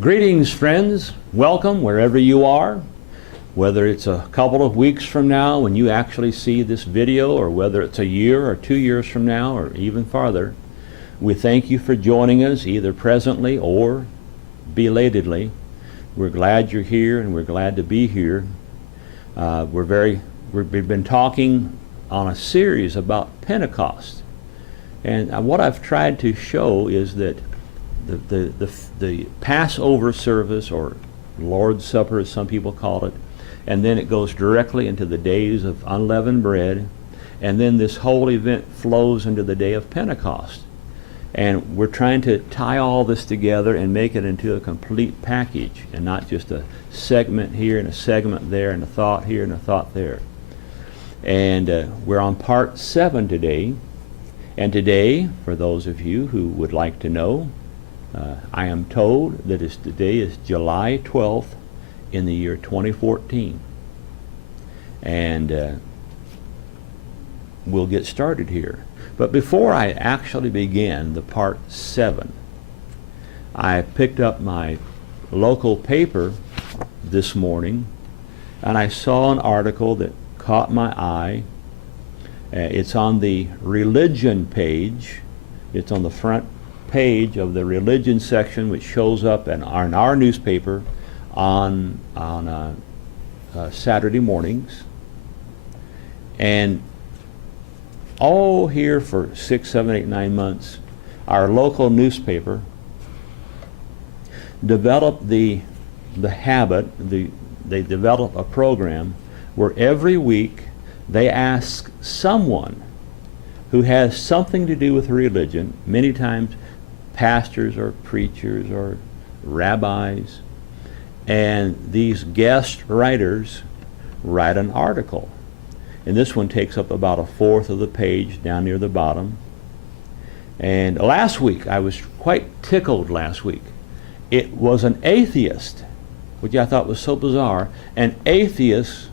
Greetings, friends. Welcome wherever you are. Whether it's a couple of weeks from now when you actually see this video, or whether it's a year or 2 years from now, or even farther, we thank you for joining us either presently or belatedly. We're glad you're here, and we're glad to be here. We've been talking on a series about Pentecost, and what I've tried to show is that the Passover service, or Lord's Supper as some people call it, and then it goes directly into the days of unleavened bread, and then this whole event flows into the day of Pentecost. And we're trying to tie all this together and make it into a complete package, and not just a segment here and a segment there and a thought here and a thought there. And we're on part 7 today. And today, for those of you who would like to know, I am told that today is July 12th in the year 2014. And we'll get started here. But before I actually begin the part 7, I picked up my local paper this morning, and I saw an article that caught my eye. It's on the religion page. It's on the front page of the religion section, which shows up in our newspaper on Saturday mornings. And all here for 6, 7, 8, 9 months, our local newspaper developed the habit, they developed a program where every week they ask someone who has something to do with religion, many times pastors or preachers or rabbis, and these guest writers write an article. And this one takes up about 1/4 of the page down near the bottom. And last week, I was quite tickled last week. It was an atheist, which I thought was so bizarre. An atheist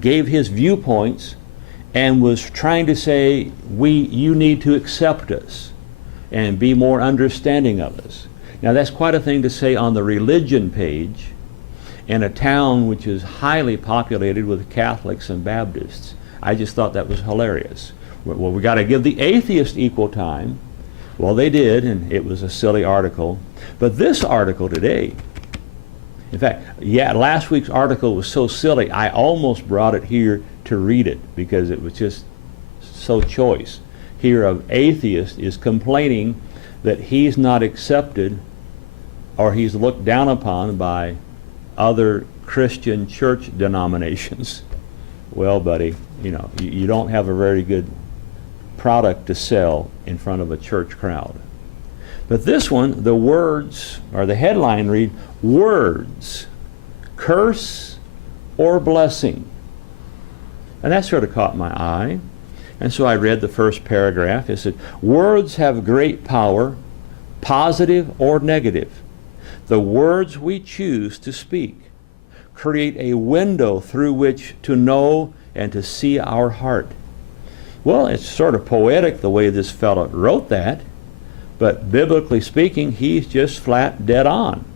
gave his viewpoints and was trying to say, you need to accept us and be more understanding of us. Now that's quite a thing to say on the religion page in a town which is highly populated with Catholics and Baptists. I just thought that was hilarious. Well, we got to give the atheist equal time. Well, they did, and it was a silly article. But this article today, in fact, last week's article was so silly, I almost brought it here to read it because it was just so choice. Here, an atheist is complaining that he's not accepted, or he's looked down upon by other Christian church denominations. Well, buddy, you don't have a very good product to sell in front of a church crowd. But this one, the words, or the headline read, "Words, Curse or Blessing." And that sort of caught my eye. And so I read the first paragraph. It said, "Words have great power, positive or negative. The words we choose to speak create a window through which to know and to see our heart." Well, it's sort of poetic the way this fellow wrote that, but biblically speaking, he's just flat dead on.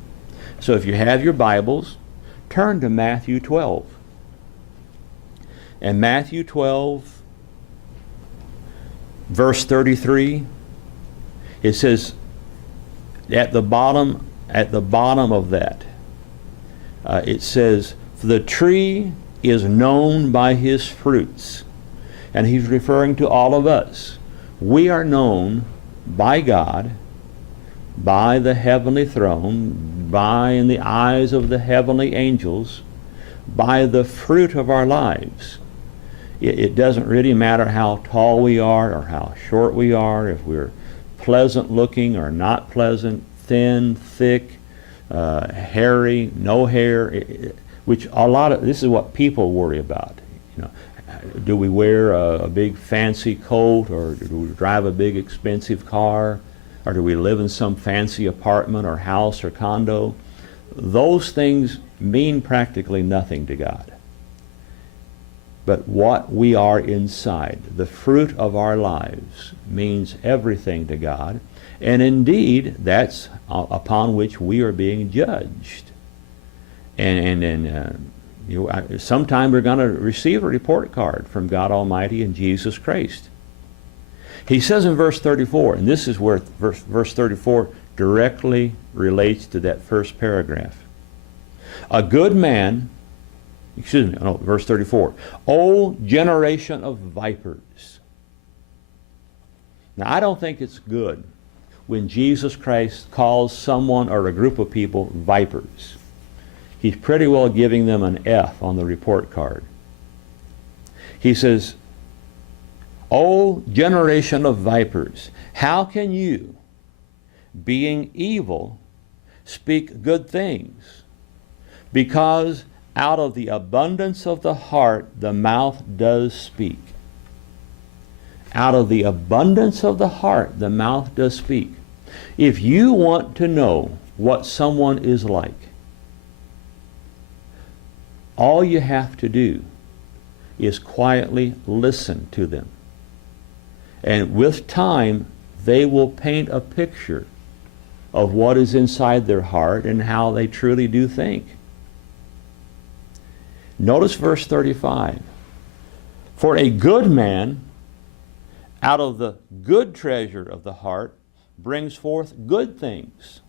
So if you have your Bibles, turn to Matthew 12. And Matthew 12, verse 33, it says, at the bottom of that, it says, "For the tree is known by his fruits." And he's referring to all of us. We are known by God, by the heavenly throne, by in the eyes of the heavenly angels, by the fruit of our lives. It doesn't really matter how tall we are or how short we are, if we're pleasant looking or not pleasant, thin, thick, hairy, no hair, which this is what people worry about. Do we wear a big fancy coat, or do we drive a big expensive car, or do we live in some fancy apartment or house or condo? Those things mean practically nothing to God. But what we are inside, the fruit of our lives, means everything to God. And indeed, that's upon which we are being judged. Sometime we're going to receive a report card from God Almighty and Jesus Christ. He says in verse 34, and this is where verse 34 directly relates to that first paragraph. A good man, verse 34, O generation of vipers. Now, I don't think it's good when Jesus Christ calls someone or a group of people vipers. He's pretty well giving them an F on the report card. He says, O generation of vipers, how can you, being evil, speak good things? Because out of the abundance of the heart, the mouth does speak. Out of the abundance of the heart, the mouth does speak. If you want to know what someone is like, all you have to do is quietly listen to them. And with time, they will paint a picture of what is inside their heart and how they truly do think. Notice verse 35. For a good man, out of the good treasure of the heart, brings forth good things.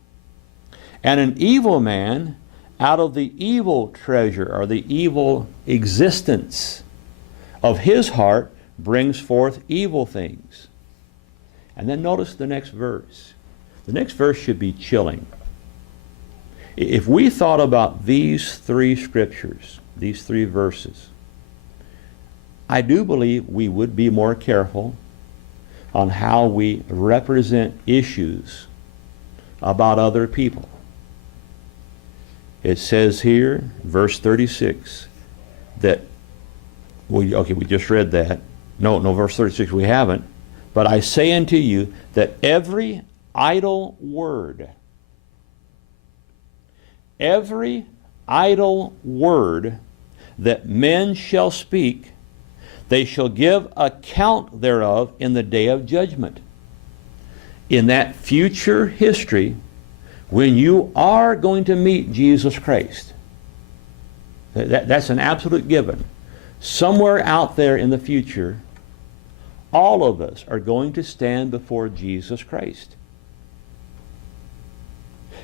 And an evil man, out of the evil treasure, or the evil existence of his heart, brings forth evil things. And then notice the next verse. The next verse should be chilling. If we thought about these three scriptures, these three verses, I do believe we would be more careful on how we represent issues about other people. It says here, verse 36, that, we just read that. No, verse 36 we haven't. But I say unto you that every idle word that men shall speak, they shall give account thereof in the day of judgment. In that future history, when you are going to meet Jesus Christ, that's an absolute given. Somewhere out there in the future, all of us are going to stand before Jesus Christ.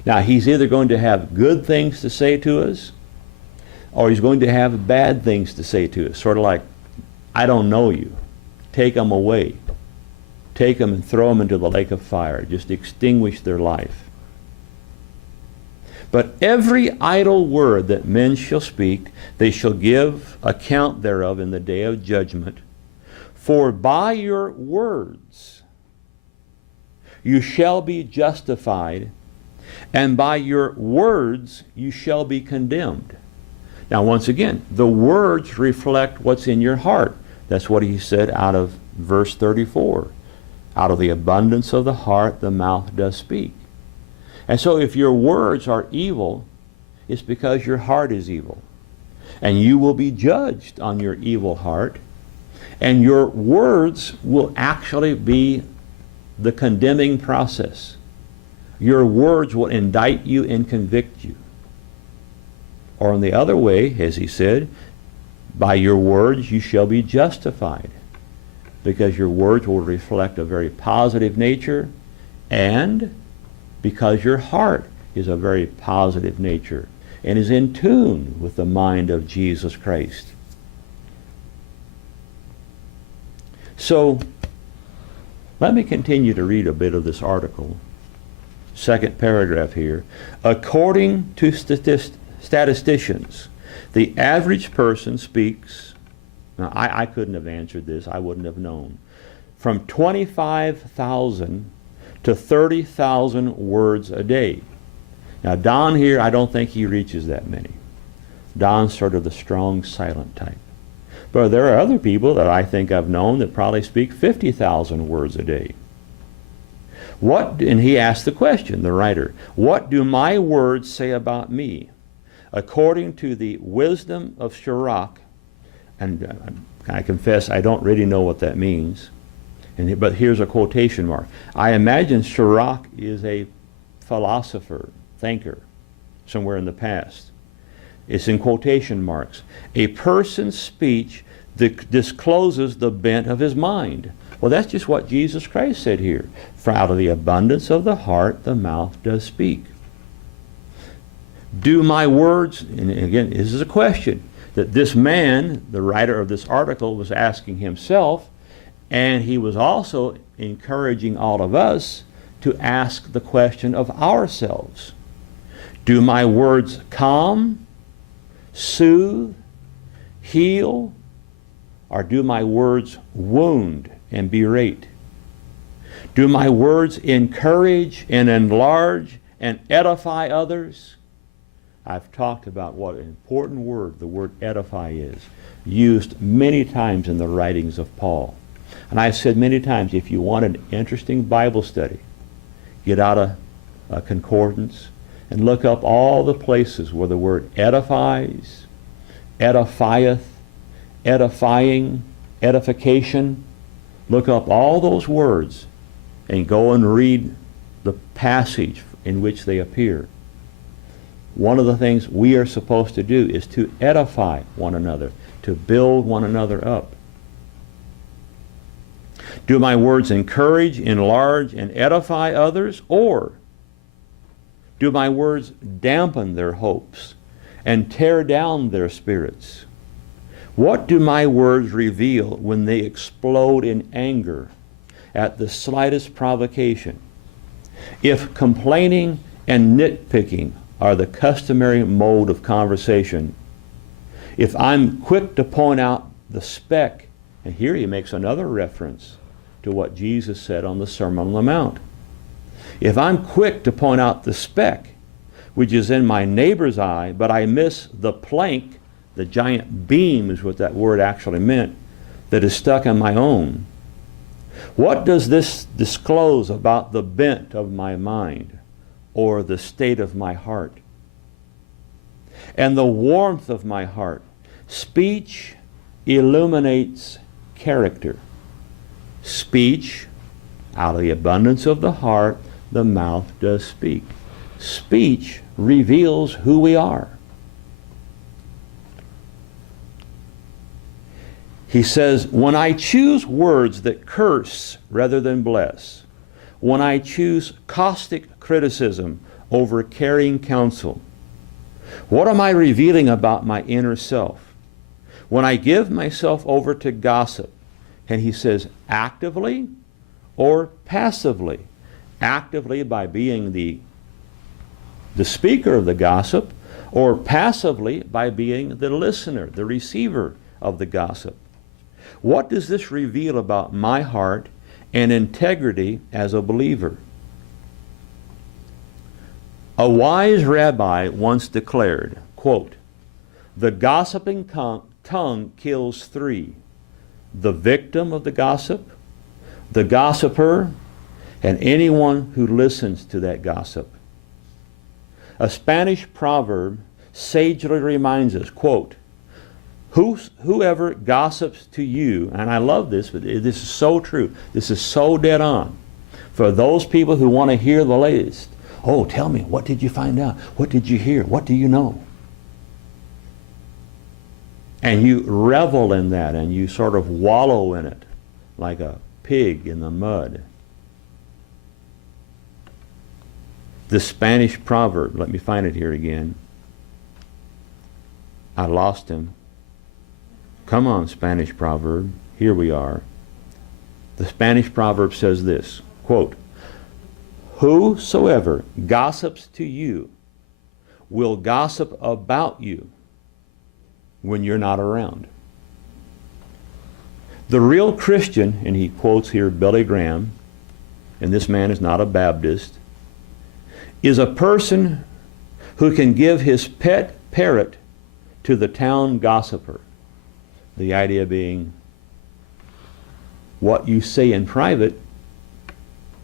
Now, he's either going to have good things to say to us, or he's going to have bad things to say to us. Sort of like, I don't know you. Take them away. Take them and throw them into the lake of fire. Just extinguish their life. But every idle word that men shall speak, they shall give account thereof in the day of judgment. For by your words you shall be justified, and by your words you shall be condemned. Now, once again, the words reflect what's in your heart. That's what he said out of verse 34. Out of the abundance of the heart, the mouth does speak. And so if your words are evil, it's because your heart is evil. And you will be judged on your evil heart. And your words will actually be the condemning process. Your words will indict you and convict you. Or in the other way, as he said, by your words you shall be justified, because your words will reflect a very positive nature, and because your heart is a very positive nature and is in tune with the mind of Jesus Christ. So, let me continue to read a bit of this article. Second paragraph here. According to statisticians, the average person speaks, now I couldn't have answered this, I wouldn't have known, from 25,000 to 30,000 words a day. Now Don here, I don't think he reaches that many. Don's sort of the strong, silent type. But there are other people that I think I've known that probably speak 50,000 words a day. And he asked the question, the writer, what do my words say about me? According to the wisdom of Sirach, and I confess I don't really know what that means. But here's a quotation mark. I imagine Sirach is a philosopher, thinker, somewhere in the past. It's in quotation marks. A person's speech discloses the bent of his mind. Well, that's just what Jesus Christ said here. For out of the abundance of the heart, the mouth does speak. Do my words, and again, this is a question that this man, the writer of this article, was asking himself, and he was also encouraging all of us to ask the question of ourselves. Do my words calm, soothe, heal, or do my words wound and berate? Do my words encourage and enlarge and edify others? I've talked about what an important word the word edify is, used many times in the writings of Paul. And I've said many times, if you want an interesting Bible study, get out a concordance and look up all the places where the word edifies, edifieth, edifying, edification. Look up all those words and go and read the passage in which they appear. One of the things we are supposed to do is to edify one another, to build one another up. Do my words encourage, enlarge, and edify others, or do my words dampen their hopes and tear down their spirits? What do my words reveal when they explode in anger at the slightest provocation? If complaining and nitpicking are the customary mode of conversation, if I'm quick to point out the speck, and here he makes another reference to what Jesus said on the Sermon on the Mount. If I'm quick to point out the speck which is in my neighbor's eye, but I miss the plank, the giant beam is what that word actually meant, that is stuck in my own, what does this disclose about the bent of my mind or the state of my heart and the warmth of my heart? Speech illuminates character. Speech, out of the abundance of the heart, the mouth does speak. Speech reveals who we are. He says, when I choose words that curse rather than bless, when I choose caustic criticism over caring counsel, what am I revealing about my inner self? When I give myself over to gossip, and he says actively or passively. Actively by being the speaker of the gossip, or passively by being the listener, the receiver of the gossip. What does this reveal about my heart and integrity as a believer? A wise rabbi once declared, quote, "The gossiping tongue kills three: the victim of the gossip, the gossiper, and anyone who listens to that gossip." A Spanish proverb sagely reminds us, quote, whoever gossips to you, and I love this, but this is so true, this is so dead on, for those people who want to hear the latest. Oh, tell me, what did you find out? What did you hear? What do you know? And you revel in that, and you sort of wallow in it like a pig in the mud. The Spanish proverb, let me find it here again. I lost him. Come on, Spanish proverb. Here we are. The Spanish proverb says this, quote, "Whosoever gossips to you will gossip about you when you're not around." The real Christian, and he quotes here Billy Graham, and this man is not a Baptist, is a person who can give his pet parrot to the town gossiper. The idea being, what you say in private,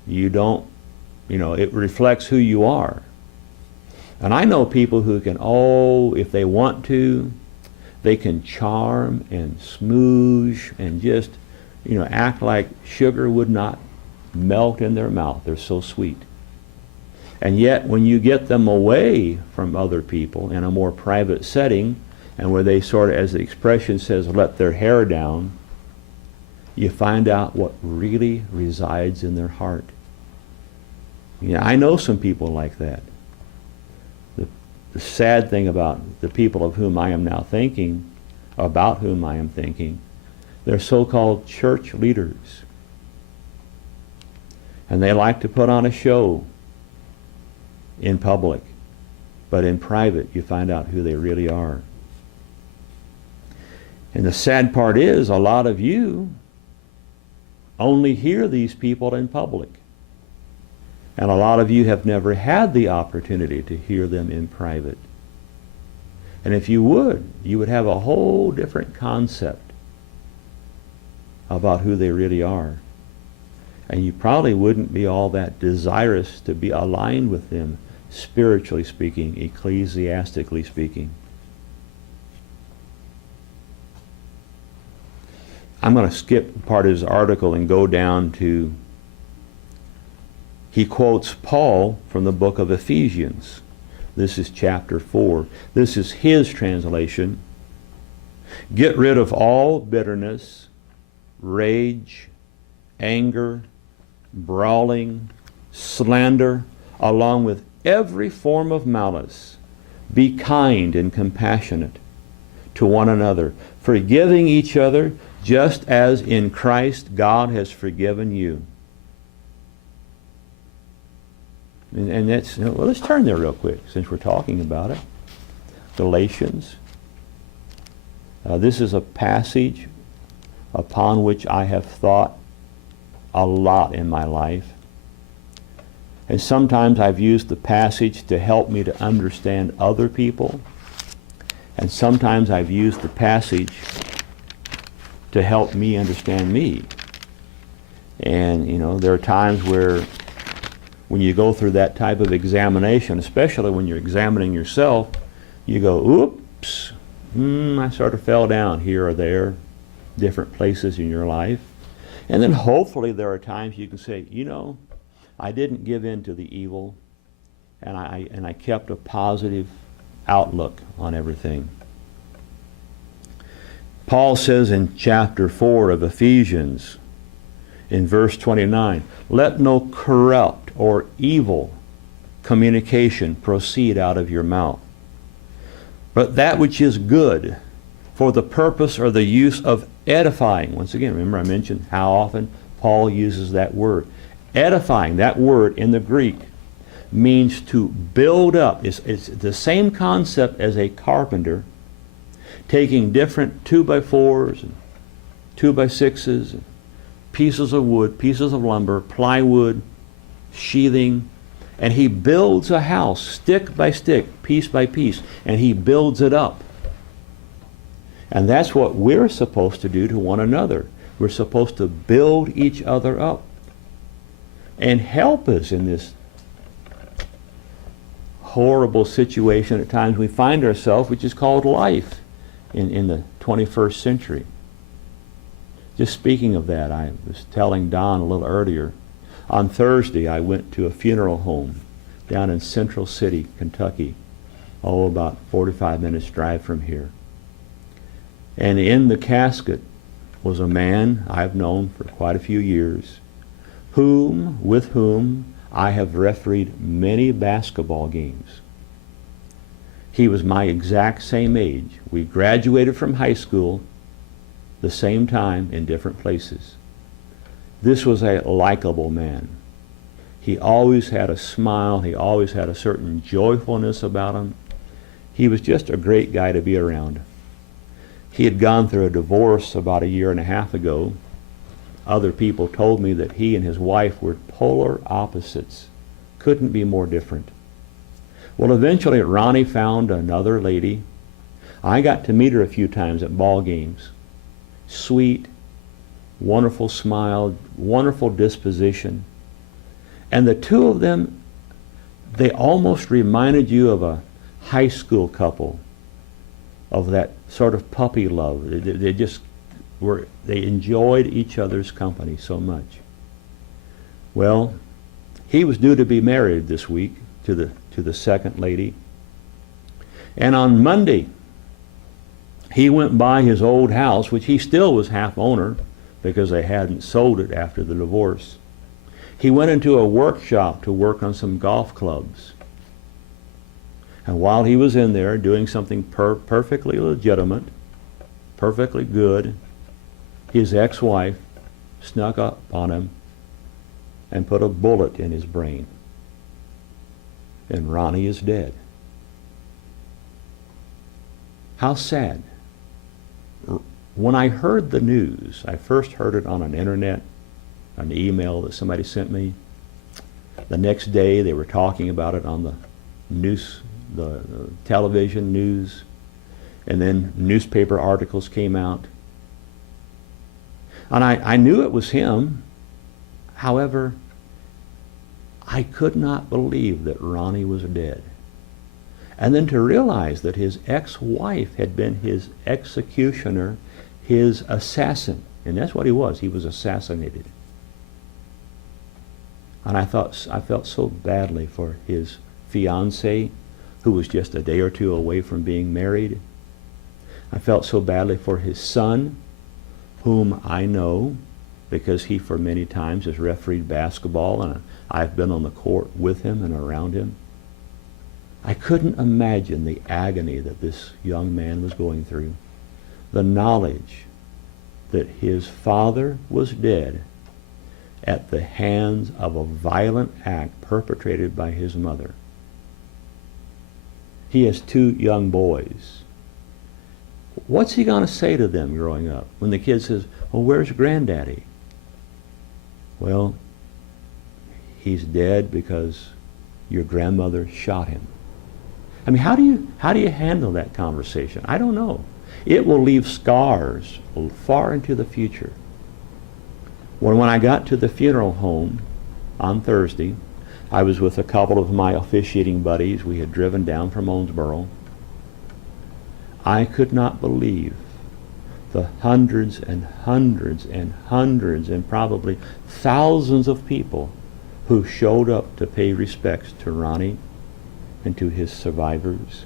you don't, it reflects who you are. And I know people who can, if they want to, they can charm and smooge and just act like sugar would not melt in their mouth. They're so sweet. And yet, when you get them away from other people in a more private setting, and where they sort of, as the expression says, let their hair down, you find out what really resides in their heart. I know some people like that. The sad thing about the people of whom I am now thinking, about whom I am thinking, they're so-called church leaders. And they like to put on a show in public, but in private you find out who they really are. And the sad part is, a lot of you only hear these people in public. And a lot of you have never had the opportunity to hear them in private. And if you would have a whole different concept about who they really are. And you probably wouldn't be all that desirous to be aligned with them, spiritually speaking, ecclesiastically speaking. I'm going to skip part of his article and go down to, he quotes Paul from the book of Ephesians. This is chapter 4. This is his translation. Get rid of all bitterness, rage, anger, brawling, slander, along with every form of malice. Be kind and compassionate to one another, forgiving each other, just as in Christ God has forgiven you. And that's, well, let's turn there real quick since we're talking about it. Galatians. This is a passage upon which I have thought a lot in my life. And sometimes I've used the passage to help me to understand other people. And sometimes I've used the passage to help me understand me. And, there are times where when you go through that type of examination, especially when you're examining yourself, you go, oops, I sort of fell down here or there, different places in your life. And then hopefully there are times you can say, I didn't give in to the evil, and I kept a positive outlook on everything. Paul says in chapter 4 of Ephesians, in verse 29, let no corrupt or evil communication proceed out of your mouth, but that which is good for the purpose or the use of edifying. Once again, remember I mentioned how often Paul uses that word. Edifying, that word in the Greek, means to build up. It's the same concept as a carpenter taking different 2x4s and 2x6s, and pieces of wood, pieces of lumber, plywood, sheathing, and he builds a house stick by stick, piece by piece, and he builds it up. And that's what we're supposed to do to one another. We're supposed to build each other up and help us in this horrible situation at times we find ourselves, which is called life in the 21st century. Just speaking of that, I was telling Don a little earlier, on Thursday I went to a funeral home down in Central City, Kentucky, about 45 minutes drive from here. And in the casket was a man I've known for quite a few years, with whom I have refereed many basketball games. He was my exact same age. We graduated from high school the same time in different places. This was a likable man. He always had a smile. He always had a certain joyfulness about him. He was just a great guy to be around. He had gone through a divorce about 1.5 years ago. Other people told me that he and his wife were polar opposites. Couldn't be more different. Well, eventually Ronnie found another lady. I got to meet her a few times at ball games. Sweet, wonderful smile, wonderful disposition. And the two of them, they almost reminded you of a high school couple, of that sort of puppy love. They just they enjoyed each other's company so much. Well, he was due to be married this week to the second lady. And on Monday, he went by his old house, which he still was half owner because they hadn't sold it after the divorce. He went into a workshop to work on some golf clubs. And while he was in there doing something perfectly legitimate, perfectly good, his ex-wife snuck up on him and put a bullet in his brain. And Ronnie is dead. How sad. When I heard the news, I first heard it on an email that somebody sent me. The next day they were talking about it on the news, the television news, and then newspaper articles came out. And I knew it was him. However, I could not believe that Ronnie was dead. And then to realize that his ex-wife had been his executioner, his assassin. And that's what he was. He was assassinated. And I felt so badly for his fiancée, who was just a day or two away from being married. I felt so badly for his son, whom I know because he for many times has refereed basketball, and I've been on the court with him and around him. I couldn't imagine the agony that this young man was going through. The knowledge that his father was dead at the hands of a violent act perpetrated by his mother. He has 2 young boys. What's he going to say to them growing up when the kid says, "Well, where's Granddaddy?" Well, he's dead because your grandmother shot him. I mean, how do you handle that conversation? I don't know. It will leave scars far into the future. When I got to the funeral home on Thursday, I was with a couple of my officiating buddies. We had driven down from Owensboro. I could not believe the hundreds and hundreds and hundreds and probably thousands of people who showed up to pay respects to Ronnie and to his survivors.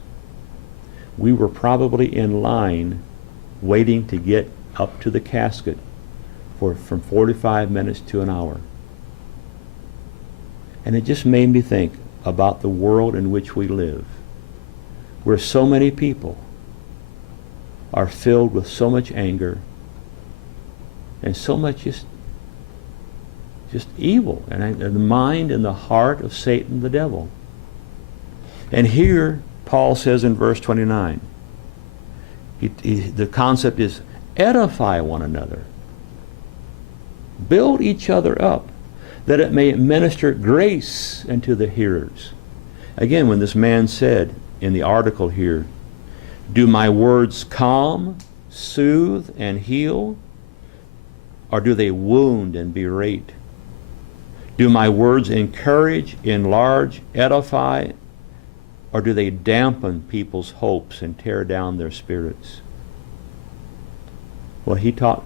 We were probably in line waiting to get up to the casket from 45 minutes to an hour. And it just made me think about the world in which we live, where so many people are filled with so much anger and so much just evil, and the mind and the heart of Satan the devil. And here Paul says in verse 29, the concept is edify one another, build each other up, that it may minister grace unto the hearers. Again, when this man said in the article here, do my words calm, soothe, and heal, or do they wound and berate? Do my words encourage, enlarge, edify, or do they dampen people's hopes and tear down their spirits? Well,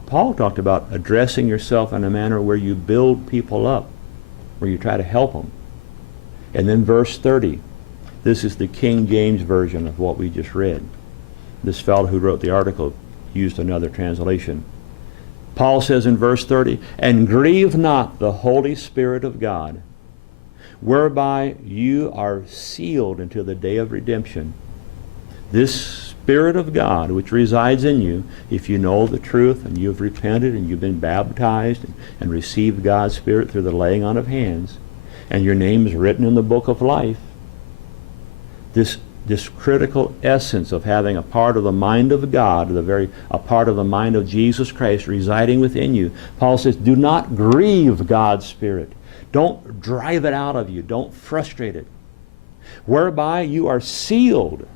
Paul talked about addressing yourself in a manner where you build people up, where you try to help them. And then verse 30, this is the King James version of what we just read. This fellow who wrote the article used another translation. Paul says in verse 30, and grieve not the Holy Spirit of God, whereby you are sealed until the day of redemption. This Spirit of God which resides in you, if you know the truth and you've repented and you've been baptized and received God's Spirit through the laying on of hands, and your name is written in the book of life, this critical essence of having a part of the mind of God, a part of the mind of Jesus Christ residing within you, Paul says, do not grieve God's Spirit. Don't drive it out of you. Don't frustrate it. Whereby you are sealed.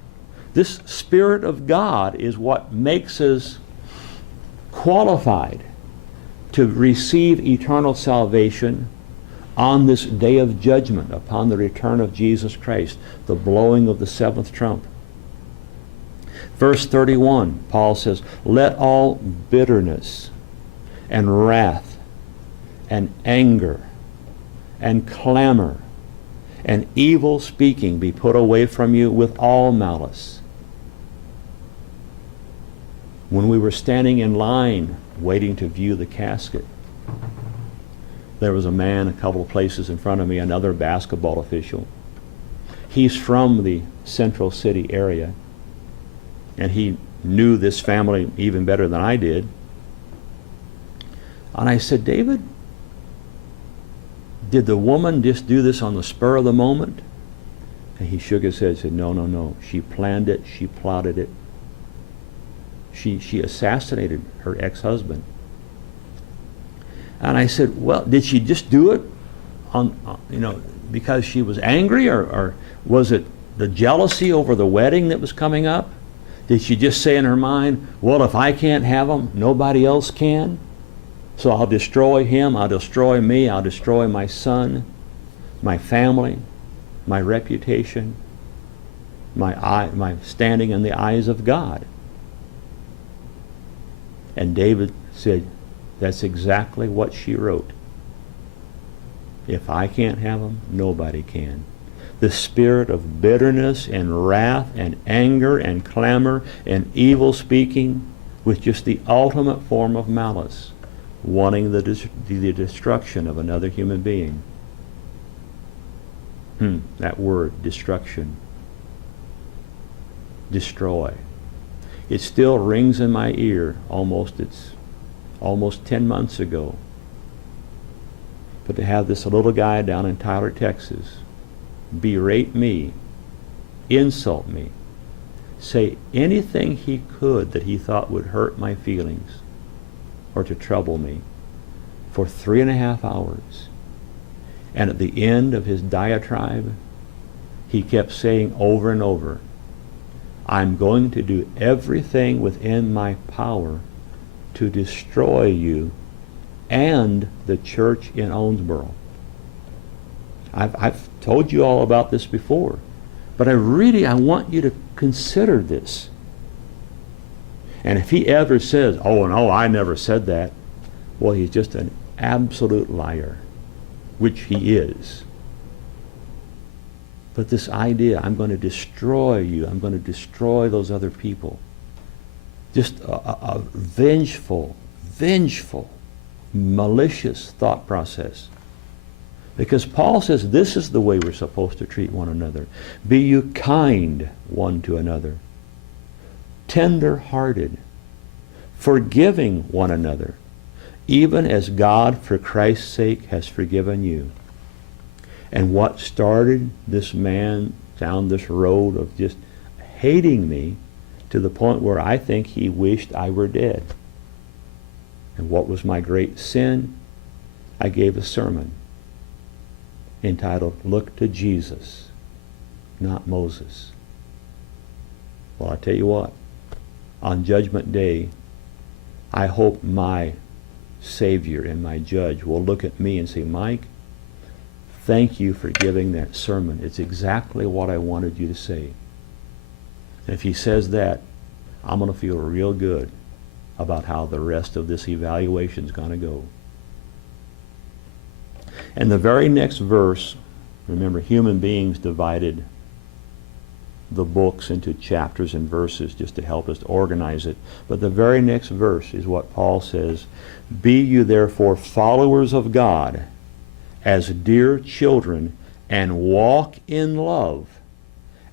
This Spirit of God is what makes us qualified to receive eternal salvation on this day of judgment, upon the return of Jesus Christ, the blowing of the seventh trump. Verse 31, Paul says, let all bitterness and wrath and anger and clamor and evil speaking be put away from you with all malice. When we were standing in line waiting to view the casket, there was a man a couple of places in front of me, another basketball official. He's from the Central City area, and he knew this family even better than I did. And I said, David, did the woman just do this on the spur of the moment? And he shook his head and said, no, no, no. She planned it. She plotted it. She assassinated her ex-husband. And I said, well, did she just do it because she was angry, or was it the jealousy over the wedding that was coming up? Did she just say in her mind, well, if I can't have him, nobody else can? So I'll destroy him, I'll destroy me, I'll destroy my son, my family, my reputation, my standing in the eyes of God. And David said, that's exactly what she wrote. If I can't have him, nobody can. The spirit of bitterness and wrath and anger and clamor and evil speaking with just the ultimate form of malice, wanting the destruction of another human being. That word, destruction. Destroy. It still rings in my ear. It's almost 10 months ago. But to have this little guy down in Tyler, Texas, berate me, insult me, say anything he could that he thought would hurt my feelings or to trouble me for 3.5 hours. And at the end of his diatribe, he kept saying over and over, I'm going to do everything within my power to destroy you and the church in Owensboro. I've told you all about this before, but I want you to consider this. And if he ever says, oh no, I never said that, well, he's just an absolute liar, which he is. But this idea, I'm going to destroy you, I'm going to destroy those other people, just a vengeful, malicious thought process. Because Paul says this is the way we're supposed to treat one another. Be you kind one to another, tender-hearted, forgiving one another, even as God for Christ's sake has forgiven you. And what started this man down this road of just hating me to the point where I think he wished I were dead. And what was my great sin? I gave a sermon entitled, Look to Jesus, not Moses. Well, I tell you what, on Judgment Day, I hope my Savior and my Judge will look at me and say, Mike, thank you for giving that sermon. It's exactly what I wanted you to say. And if he says that, I'm going to feel real good about how the rest of this evaluation is going to go. And the very next verse, remember, human beings divided the books into chapters and verses just to help us organize it. But the very next verse is what Paul says, Be you therefore followers of God as dear children, and walk in love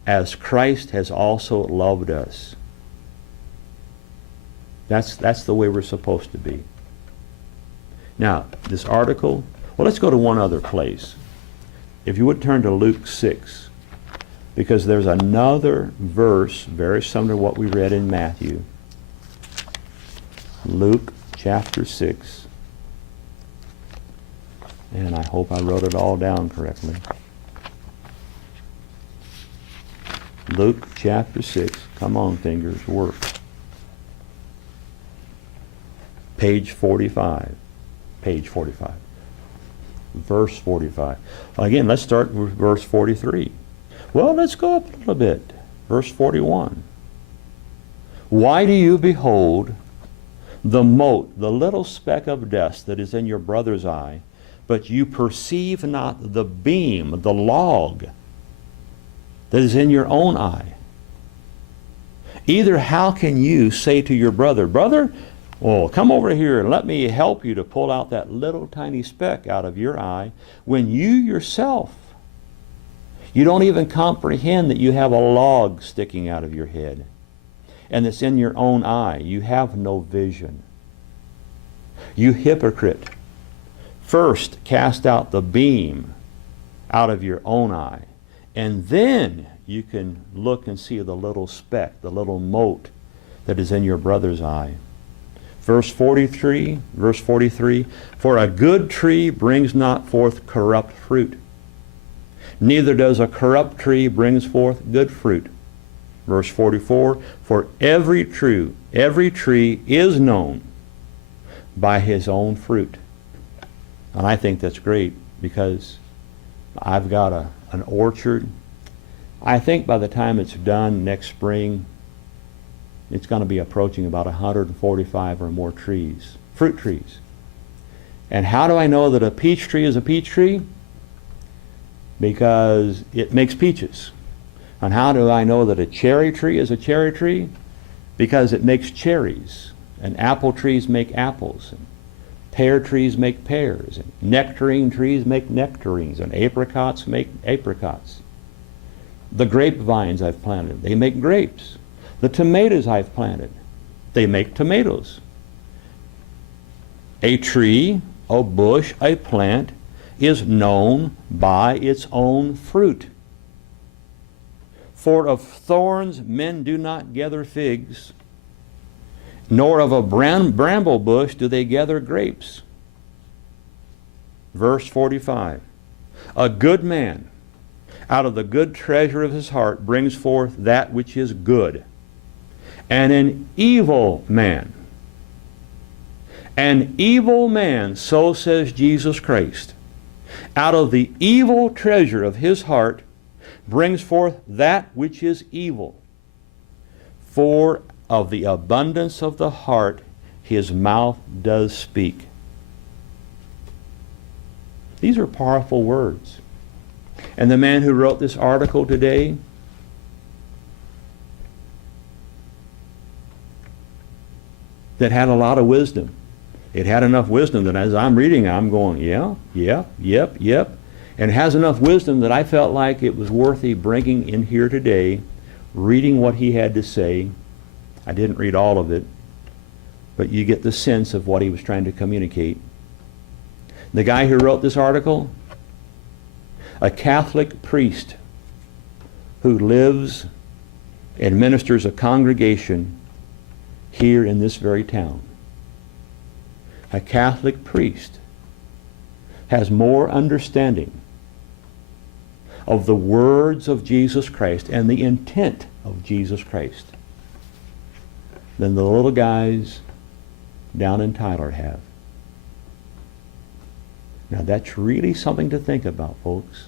as Christ has also loved us. That's the way we're supposed to be. Now, this article, well, let's go to one other place. If you would turn to Luke 6, because there's another verse very similar to what we read in Matthew. Luke chapter 6. And I hope I wrote it all down correctly. Luke chapter 6. Come on, fingers, work. Page 45. Page 45. Verse 45. Again, let's start with verse 43. Well, let's go up a little bit. Verse 41. Why do you behold the mote, the little speck of dust that is in your brother's eye, but you perceive not the beam, the log that is in your own eye? Either how can you say to your brother, brother, well, come over here and let me help you to pull out that little tiny speck out of your eye, when you yourself, you don't even comprehend that you have a log sticking out of your head and it's in your own eye. You have no vision. You hypocrite, first cast out the beam out of your own eye, and then you can look and see the little speck, the little mote that is in your brother's eye. Verse 43, for a good tree brings not forth corrupt fruit, neither does a corrupt tree brings forth good fruit. Verse 44, for every tree is known by his own fruit. And I think that's great, because I've got an orchard. I think by the time it's done next spring, it's going to be approaching about 145 or more trees, fruit trees. And how do I know that a peach tree is a peach tree? Because it makes peaches. And how do I know that a cherry tree is a cherry tree? Because it makes cherries. And apple trees make apples. And pear trees make pears. And nectarine trees make nectarines. And apricots make apricots. The grapevines I've planted, they make grapes. The tomatoes I've planted, they make tomatoes. A tree, a bush, a plant is known by its own fruit. For of thorns men do not gather figs, nor of a bramble bush do they gather grapes. Verse 45, a good man out of the good treasure of his heart brings forth that which is good. And an evil man, so says Jesus Christ, out of the evil treasure of his heart brings forth that which is evil. For of the abundance of the heart his mouth does speak. These are powerful words. And the man who wrote this article today, that had a lot of wisdom. It had enough wisdom that as I'm reading, I'm going, yep. And it has enough wisdom that I felt like it was worthy bringing in here today, reading what he had to say. I didn't read all of it, but you get the sense of what he was trying to communicate. The guy who wrote this article, a Catholic priest who lives and ministers a congregation here in this very town. A Catholic priest has more understanding of the words of Jesus Christ and the intent of Jesus Christ than the little guys down in Tyler have. Now that's really something to think about, folks.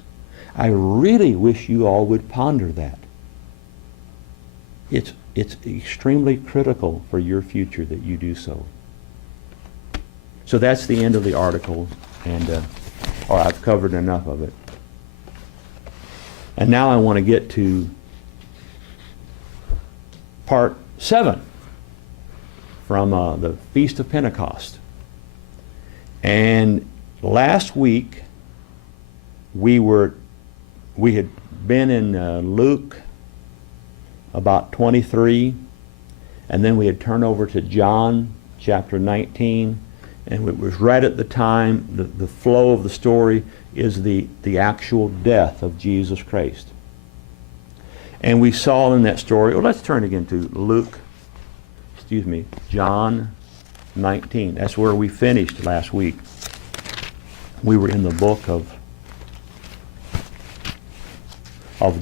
I really wish you all would ponder that. It's extremely critical for your future that you do so. So that's the end of the article, and I've covered enough of it. And now I want to get to part 7 from the Feast of Pentecost. And last week we had been in Luke about 23, and then we had turned over to John chapter 19, and it was right at the time the flow of the story is the actual death of Jesus Christ. And we saw in that story, let's turn again to John 19. That's where we finished last week. We were in the book of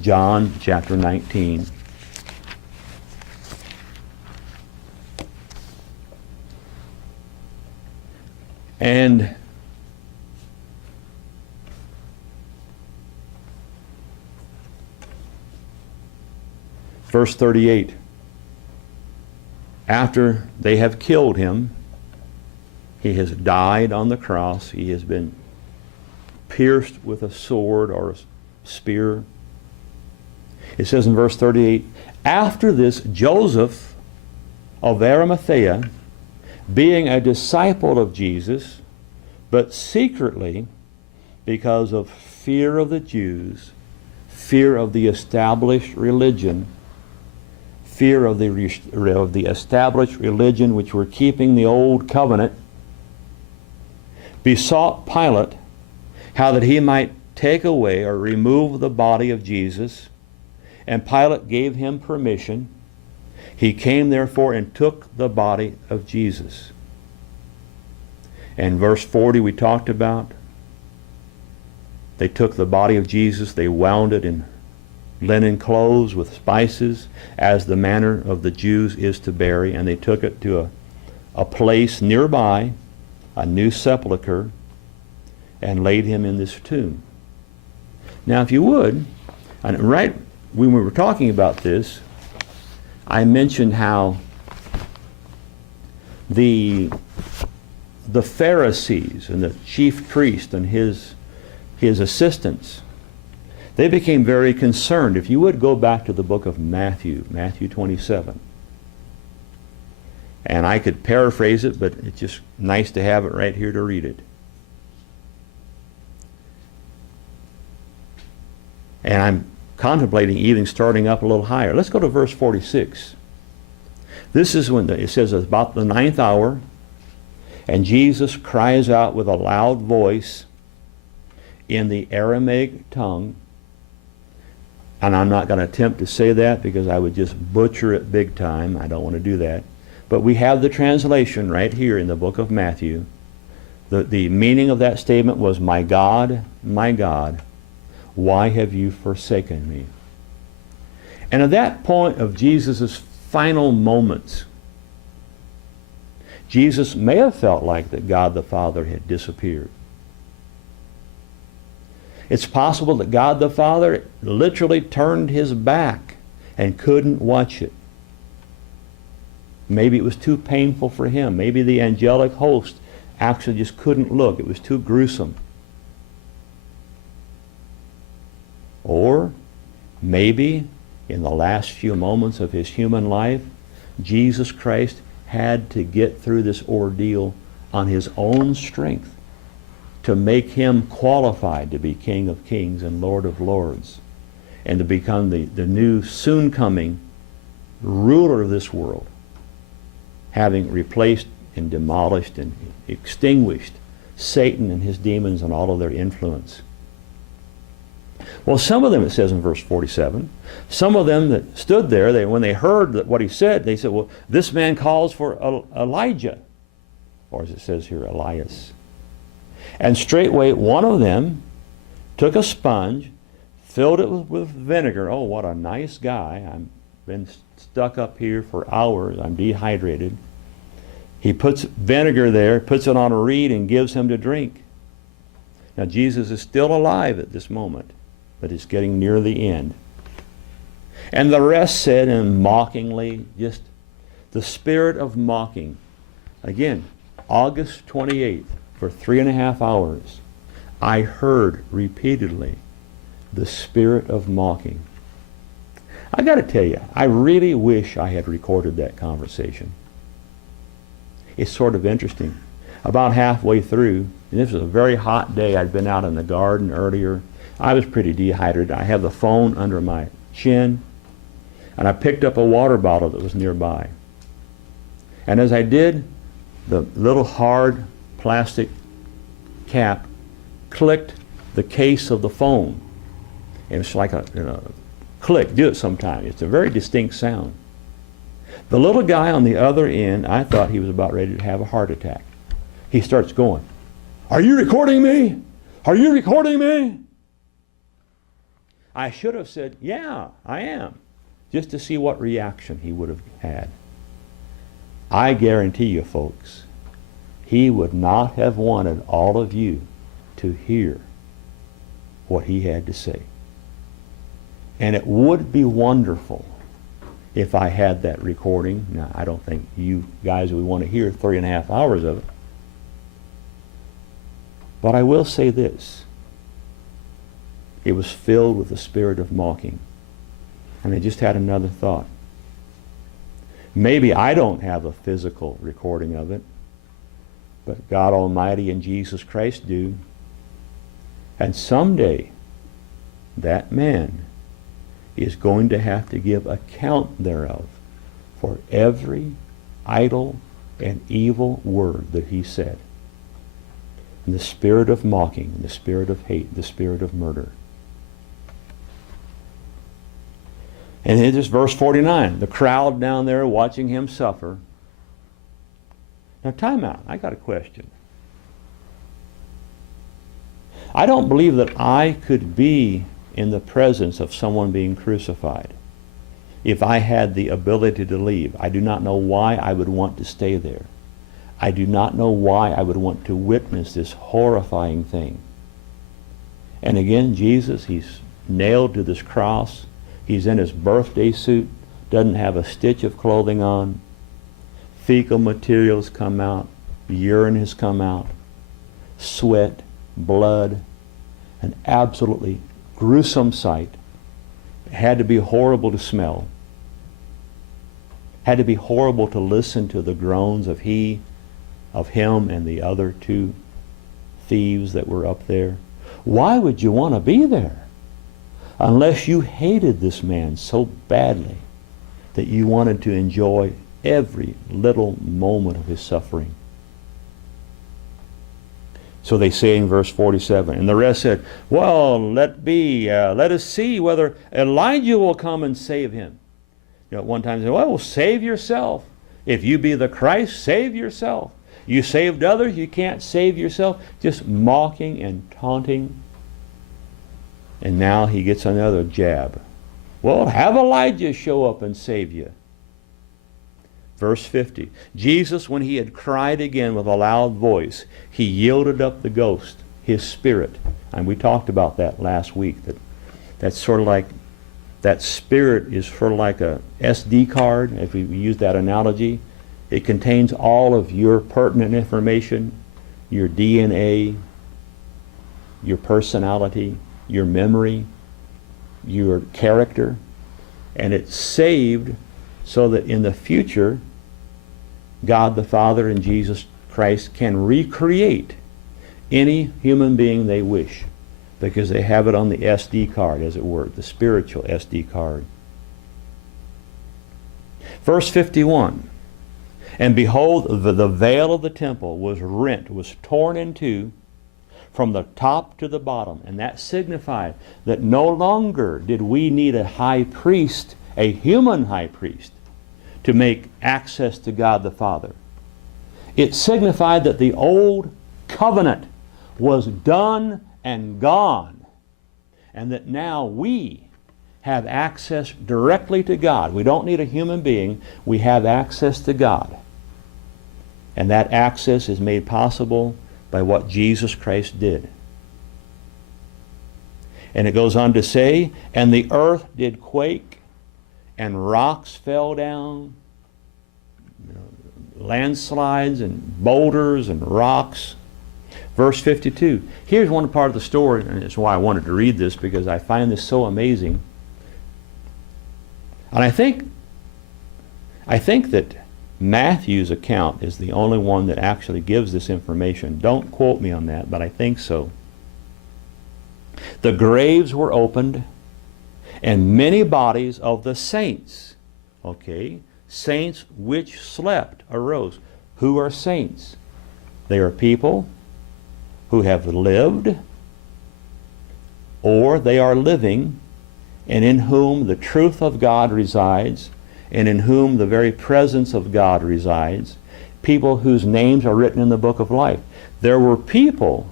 John chapter 19. And verse 38. after they have killed him, he has died on the cross. He has been pierced with a sword or a spear. It says in verse 38, after this, Joseph of Arimathea, being a disciple of Jesus, but secretly, because of fear of the Jews, fear of the established religion, fear of the established religion which were keeping the old covenant, besought Pilate how that he might take away or remove the body of Jesus. And Pilate gave him permission. He came therefore and took the body of Jesus. And verse 40 we talked about. They took the body of Jesus, they wound it in linen clothes with spices, as the manner of the Jews is to bury, and they took it to a place nearby, a new sepulchre, and laid him in this tomb. Now, if you would, and right when we were talking about this, I mentioned how the Pharisees and the chief priest and his assistants, they became very concerned. If you would go back to the book of Matthew 27. And I could paraphrase it, but it's just nice to have it right here to read it. And I'm contemplating even starting up a little higher. Let's go to verse 46. This is when it says about the 9th hour, and Jesus cries out with a loud voice in the Aramaic tongue. And I'm not going to attempt to say that because I would just butcher it big time. I don't want to do that. But we have the translation right here in the book of Matthew. The meaning of that statement was, my God, why have you forsaken me? And at that point of Jesus' final moments, Jesus may have felt like that God the Father had disappeared. It's possible that God the Father literally turned his back and couldn't watch it. Maybe it was too painful for him. Maybe the angelic host actually just couldn't look. It was too gruesome. Or maybe in the last few moments of his human life, Jesus Christ had to get through this ordeal on his own strength to make him qualified to be King of Kings and Lord of Lords, and to become the new soon coming ruler of this world, having replaced and demolished and extinguished Satan and his demons and all of their influence. Well, some of them, it says in verse 47, some of them that stood there, when they heard what he said, they said, well, this man calls for Elijah, or as it says here, Elias. And straightway one of them took a sponge, filled it with vinegar. Oh, what a nice guy. I've been stuck up here for hours. I'm dehydrated. He puts vinegar there, puts it on a reed, and gives him to drink. Now, Jesus is still alive at this moment, but it's getting near the end. And the rest said, and mockingly, just the spirit of mocking. Again, August 28th, for 3.5 hours, I heard repeatedly the spirit of mocking. I got to tell you, I really wish I had recorded that conversation. It's sort of interesting. About halfway through, and this was a very hot day, I'd been out in the garden earlier. I was pretty dehydrated. I have the phone under my chin, and I picked up a water bottle that was nearby. And as I did, the little hard plastic cap clicked the case of the phone. And it's like a click. Do it sometime. It's a very distinct sound. The little guy on the other end, I thought he was about ready to have a heart attack. He starts going, "Are you recording me? Are you recording me?" I should have said, "Yeah, I am," just to see what reaction he would have had. I guarantee you, folks, he would not have wanted all of you to hear what he had to say. And it would be wonderful if I had that recording. Now, I don't think you guys would want to hear 3.5 hours of it. But I will say this. It was filled with the spirit of mocking. And I just had another thought. Maybe I don't have a physical recording of it, but God Almighty and Jesus Christ do. And someday, that man is going to have to give account thereof for every idle and evil word that he said. And the spirit of mocking, the spirit of hate, the spirit of murder. And in this verse 49, the crowd down there watching him suffer. Now time out, I got a question. I don't believe that I could be in the presence of someone being crucified if I had the ability to leave. I do not know why I would want to stay there. I do not know why I would want to witness this horrifying thing. And again, Jesus, he's nailed to this cross. He's in his birthday suit, doesn't have a stitch of clothing on. Fecal materials come out, urine has come out, sweat, blood, an absolutely gruesome sight. It had to be horrible to smell. Had to be horrible to listen to the groans of him and the other two thieves that were up there. Why would you want to be there? Unless you hated this man so badly that you wanted to enjoy every little moment of his suffering. So they say in verse 47, and the rest said, well, let us see whether Elijah will come and save him. You know, at one time they said, well, save yourself. If you be the Christ, save yourself. You saved others, you can't save yourself. Just mocking and taunting. And now he gets another jab. Well, have Elijah show up and save you. Verse 50. Jesus, when he had cried again with a loud voice, he yielded up the ghost, his spirit. And we talked about that last week. That's sort of like, that spirit is sort of like a SD card, if we use that analogy. It contains all of your pertinent information, your DNA, your personality, your memory, your character, and it's saved so that in the future, God the Father and Jesus Christ can recreate any human being they wish, because they have it on the SD card, as it were, the spiritual SD card. Verse 51, and behold, the veil of the temple was rent, was torn in two, from the top to the bottom. And that signified that no longer did we need a high priest, a human high priest, to make access to God the Father. It signified that the old covenant was done and gone, and that now we have access directly to God. We don't need a human being. We have access to God. And that access is made possible by what Jesus Christ did. And it goes on to say, and the earth did quake, and rocks fell down, landslides and boulders and rocks. Verse 52. Here's one part of the story, and it's why I wanted to read this, because I find this so amazing. And I think that Matthew's account is the only one that actually gives this information. Don't quote me on that, but I think so. The graves were opened, and many bodies of the saints, saints which slept, arose. Who are saints? They are people who have lived, or they are living, and in whom the truth of God resides, and in whom the very presence of God resides, people whose names are written in the book of life. There were people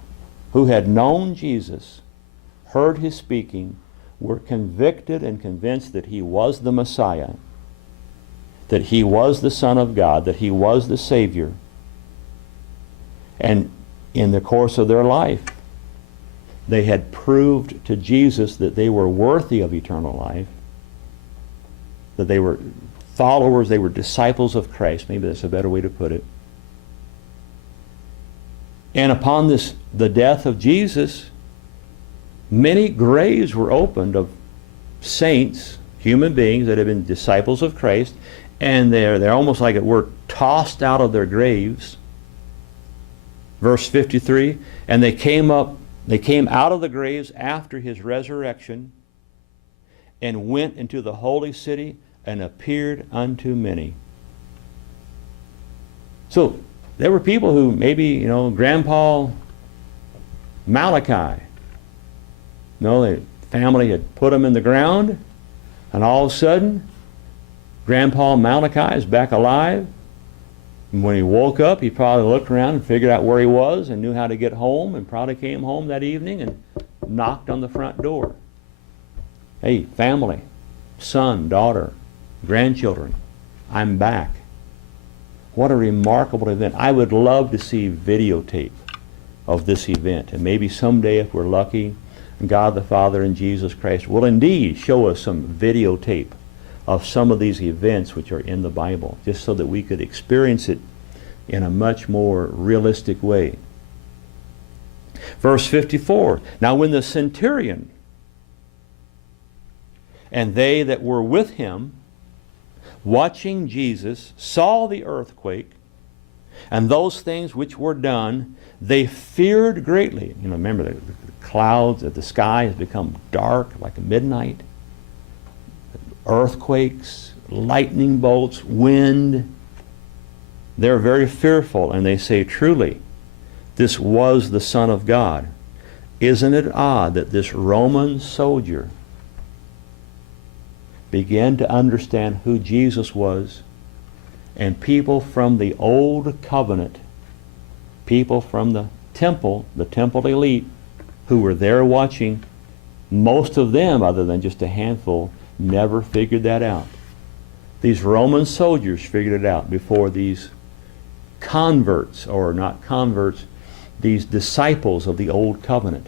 who had known Jesus, heard his speaking, were convicted and convinced that he was the Messiah, that he was the Son of God, that he was the Savior. And in the course of their life, they had proved to Jesus that they were worthy of eternal life, that they were followers. They were disciples of Christ. Maybe that's a better way to put it. And upon the death of Jesus, many graves were opened of saints, human beings that have been disciples of Christ, and they're almost like it were tossed out of their graves. Verse 53, and they came out of the graves after his resurrection and went into the holy city and appeared unto many. So there were people who maybe, Grandpa Malachi, the family had put him in the ground, and all of a sudden, Grandpa Malachi is back alive. And when he woke up, he probably looked around and figured out where he was and knew how to get home, and probably came home that evening and knocked on the front door. Hey, family, son, daughter, grandchildren, I'm back. What a remarkable event. I would love to see videotape of this event. And maybe someday, if we're lucky, God the Father and Jesus Christ will indeed show us some videotape of some of these events which are in the Bible, just so that we could experience it in a much more realistic way. Verse 54, now when the centurion and they that were with him, watching Jesus, saw the earthquake and those things which were done, they feared greatly. Remember, the clouds of the sky has become dark like midnight. Earthquakes, lightning bolts, wind. They're very fearful, and they say, truly, this was the Son of God. Isn't it odd that this Roman soldier began to understand who Jesus was, and people from the old covenant, people from the temple elite, who were there watching, most of them, other than just a handful, never figured that out. These Roman soldiers figured it out before these converts, or not converts, these disciples of the old covenant.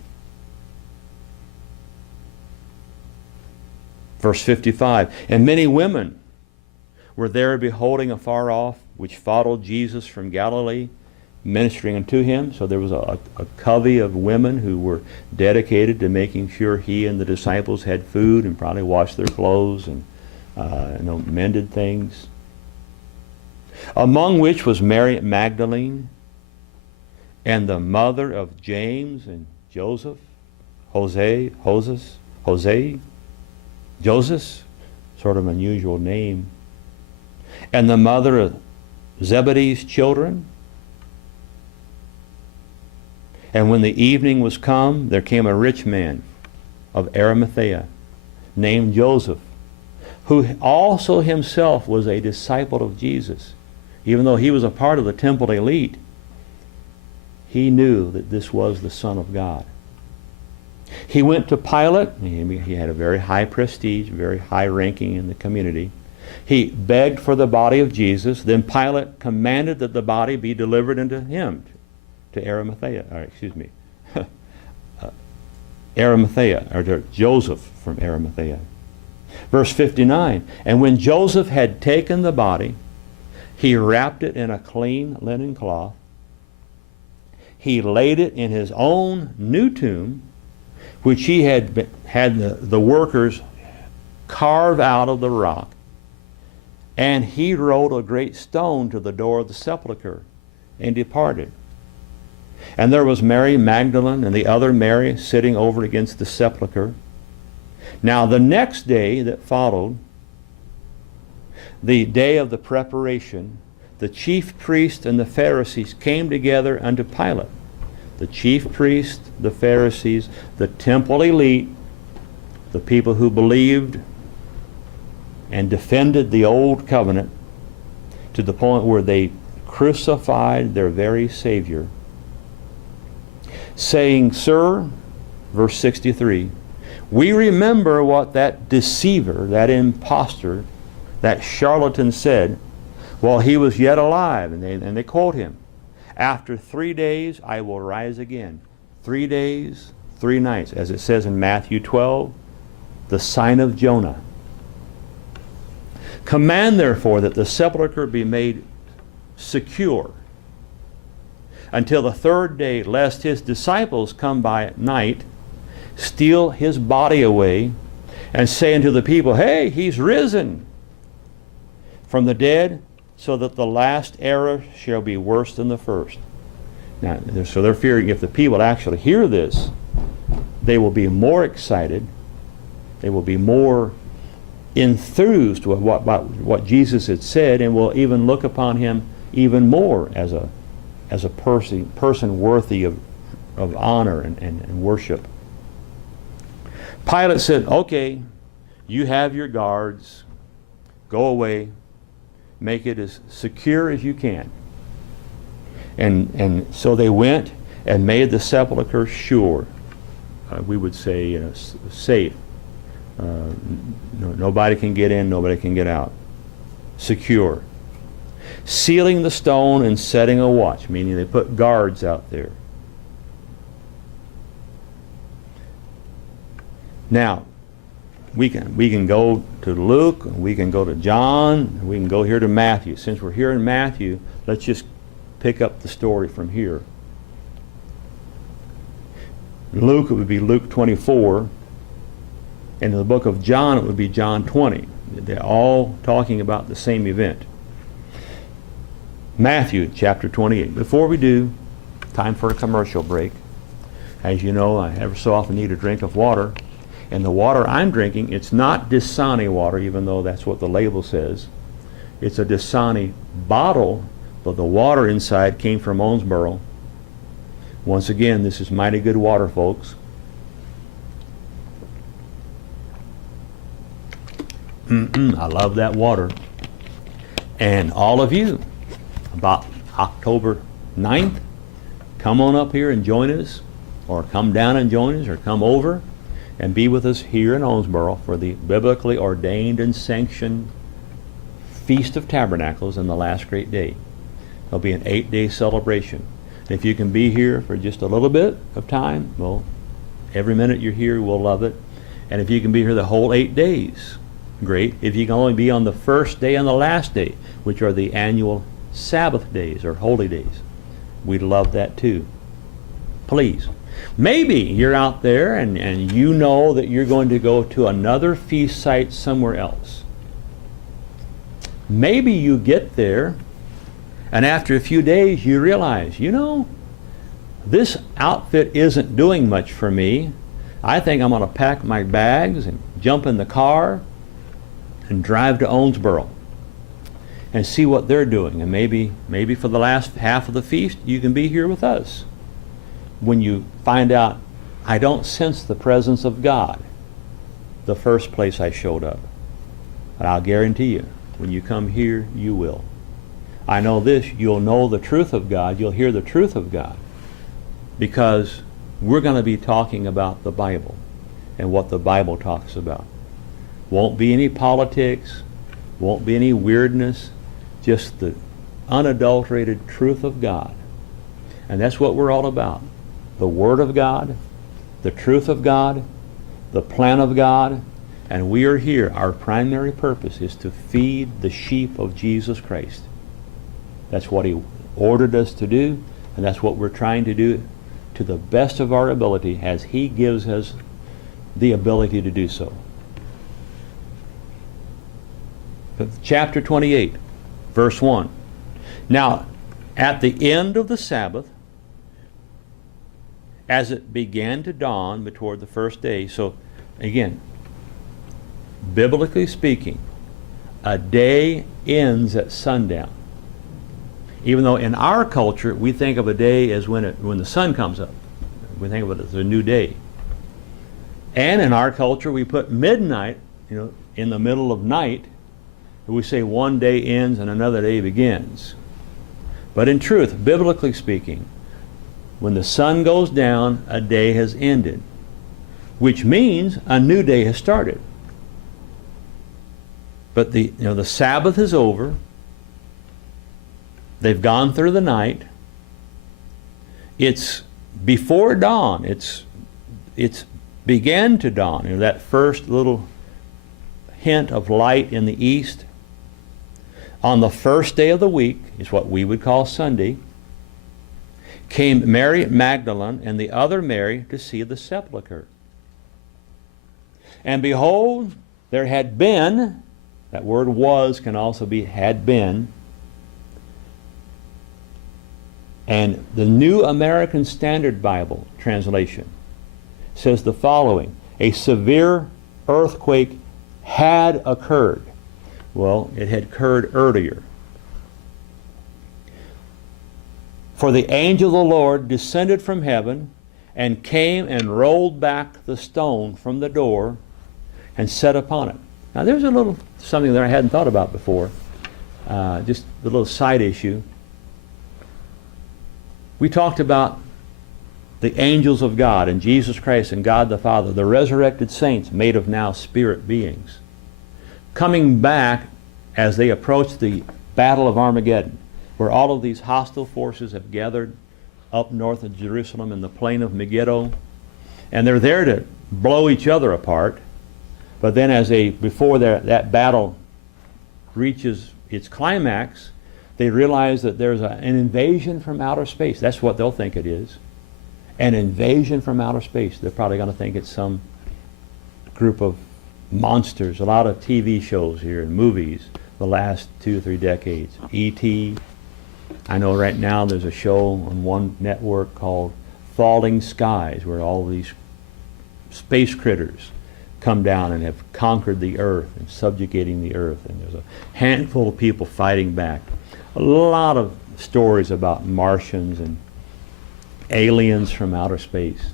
Verse 55, and many women were there beholding afar off, which followed Jesus from Galilee, ministering unto him. So there was a covey of women who were dedicated to making sure he and the disciples had food, and probably washed their clothes and mended things. Among which was Mary Magdalene, and the mother of James and Joseph, Joseph, sort of unusual name, and the mother of Zebedee's children. And when the evening was come, there came a rich man of Arimathea, named Joseph, who also himself was a disciple of Jesus. Even though he was a part of the temple elite, he knew that this was the Son of God. He went to Pilate. He had a very high prestige, very high ranking in the community. He begged for the body of Jesus. Then Pilate commanded that the body be delivered unto him, to Arimathea, Arimathea, or to Joseph from Arimathea. Verse 59, and when Joseph had taken the body, he wrapped it in a clean linen cloth. He laid it in his own new tomb, which he had the workers carve out of the rock. And he rolled a great stone to the door of the sepulchre and departed. And there was Mary Magdalene and the other Mary sitting over against the sepulchre. Now the next day that followed, the day of the preparation, the chief priests and the Pharisees came together unto Pilate. The chief priests, the Pharisees, the temple elite, the people who believed and defended the old covenant, to the point where they crucified their very Savior, saying, Sir, verse 63, we remember what that deceiver, that impostor, that charlatan said while he was yet alive. And they quote him, after 3 days I will rise again. 3 days, 3 nights, as it says in Matthew 12, the sign of Jonah. Command therefore that the sepulchre be made secure until the third day, lest his disciples come by at night, steal his body away, and say unto the people, Hey, he's risen from the dead, so that the last error shall be worse than the first. Now, so they're fearing if the people actually hear this, they will be more excited, they will be more enthused with what Jesus had said, and will even look upon him even more as a person worthy of honor and worship. Pilate said, okay, you have your guards, go away, make it as secure as you can. And so they went and made the sepulchre sure. We would say safe. Nobody can get in, nobody can get out. Secure. Sealing the stone and setting a watch, meaning they put guards out there. Now, we can go to Luke, we can go to John, we can go here to Matthew. Since we're here in Matthew, let's just pick up the story from here. Luke, it would be Luke 24, and in the book of John, it would be John 20. They're all talking about the same event. Matthew chapter 28. Before we do, time for a commercial break. As you know, I ever so often need a drink of water. And the water I'm drinking, it's not Dasani water, even though that's what the label says. It's a Dasani bottle, but the water inside came from Owensboro. Once again, this is mighty good water, folks. I love that water. And all of you, about October 9th, come on up here and join us, or come down and join us, or come over and be with us here in Owensboro for the biblically ordained and sanctioned Feast of Tabernacles in the last great day. It'll be an 8-day celebration. And if you can be here for just a little bit of time, well, every minute you're here, we'll love it. And if you can be here the whole 8 days, great. If you can only be on the first day and the last day, which are the annual Sabbath days or holy days, we'd love that too. Please. Maybe you're out there and you know that you're going to go to another feast site somewhere else. Maybe you get there and after a few days you realize, this outfit isn't doing much for me. I think I'm going to pack my bags and jump in the car and drive to Owensboro and see what they're doing. And maybe for the last half of the feast you can be here with us. When you find out, I don't sense the presence of God the first place I showed up. But I'll guarantee you, when you come here, you will. I know this, you'll know the truth of God, you'll hear the truth of God, because we're going to be talking about the Bible and what the Bible talks about. Won't be any politics, won't be any weirdness, just the unadulterated truth of God. And that's what we're all about. The Word of God, the truth of God, the plan of God, and we are here. Our primary purpose is to feed the sheep of Jesus Christ. That's what He ordered us to do, and that's what we're trying to do to the best of our ability as He gives us the ability to do so. Chapter 28, verse 1. Now, at the end of the Sabbath, as it began to dawn toward the first day. So, again, biblically speaking, a day ends at sundown. Even though in our culture we think of a day as when the sun comes up. We think of it as a new day. And in our culture we put midnight, in the middle of night. We say one day ends and another day begins. But in truth, biblically speaking, when the sun goes down, a day has ended, which means a new day has started. But the Sabbath is over. They've gone through the night. It's before dawn. It's began to dawn. That first little hint of light in the east On the first day of the week, is what we would call Sunday, came Mary Magdalene and the other Mary to see the sepulchre. And behold, there had been, that word was can also be had been, and the New American Standard Bible translation says the following: a severe earthquake had occurred. Well, it had occurred earlier. For the angel of the Lord descended from heaven and came and rolled back the stone from the door and sat upon it. Now there's a little something that I hadn't thought about before. Just a little side issue. We talked about the angels of God and Jesus Christ and God the Father, the resurrected saints made of now spirit beings, coming back as they approach the Battle of Armageddon, where all of these hostile forces have gathered up north of Jerusalem in the plain of Megiddo, and they're there to blow each other apart. But then before that battle reaches its climax, they realize that there's an invasion from outer space. That's what they'll think it is. An invasion from outer space. They're probably going to think it's some group of monsters. A lot of TV shows here and movies the last 2 or 3 decades. E.T. I know right now there's a show on one network called Falling Skies, where all these space critters come down and have conquered the earth and subjugating the earth. And there's a handful of people fighting back. A lot of stories about Martians and aliens from outer space.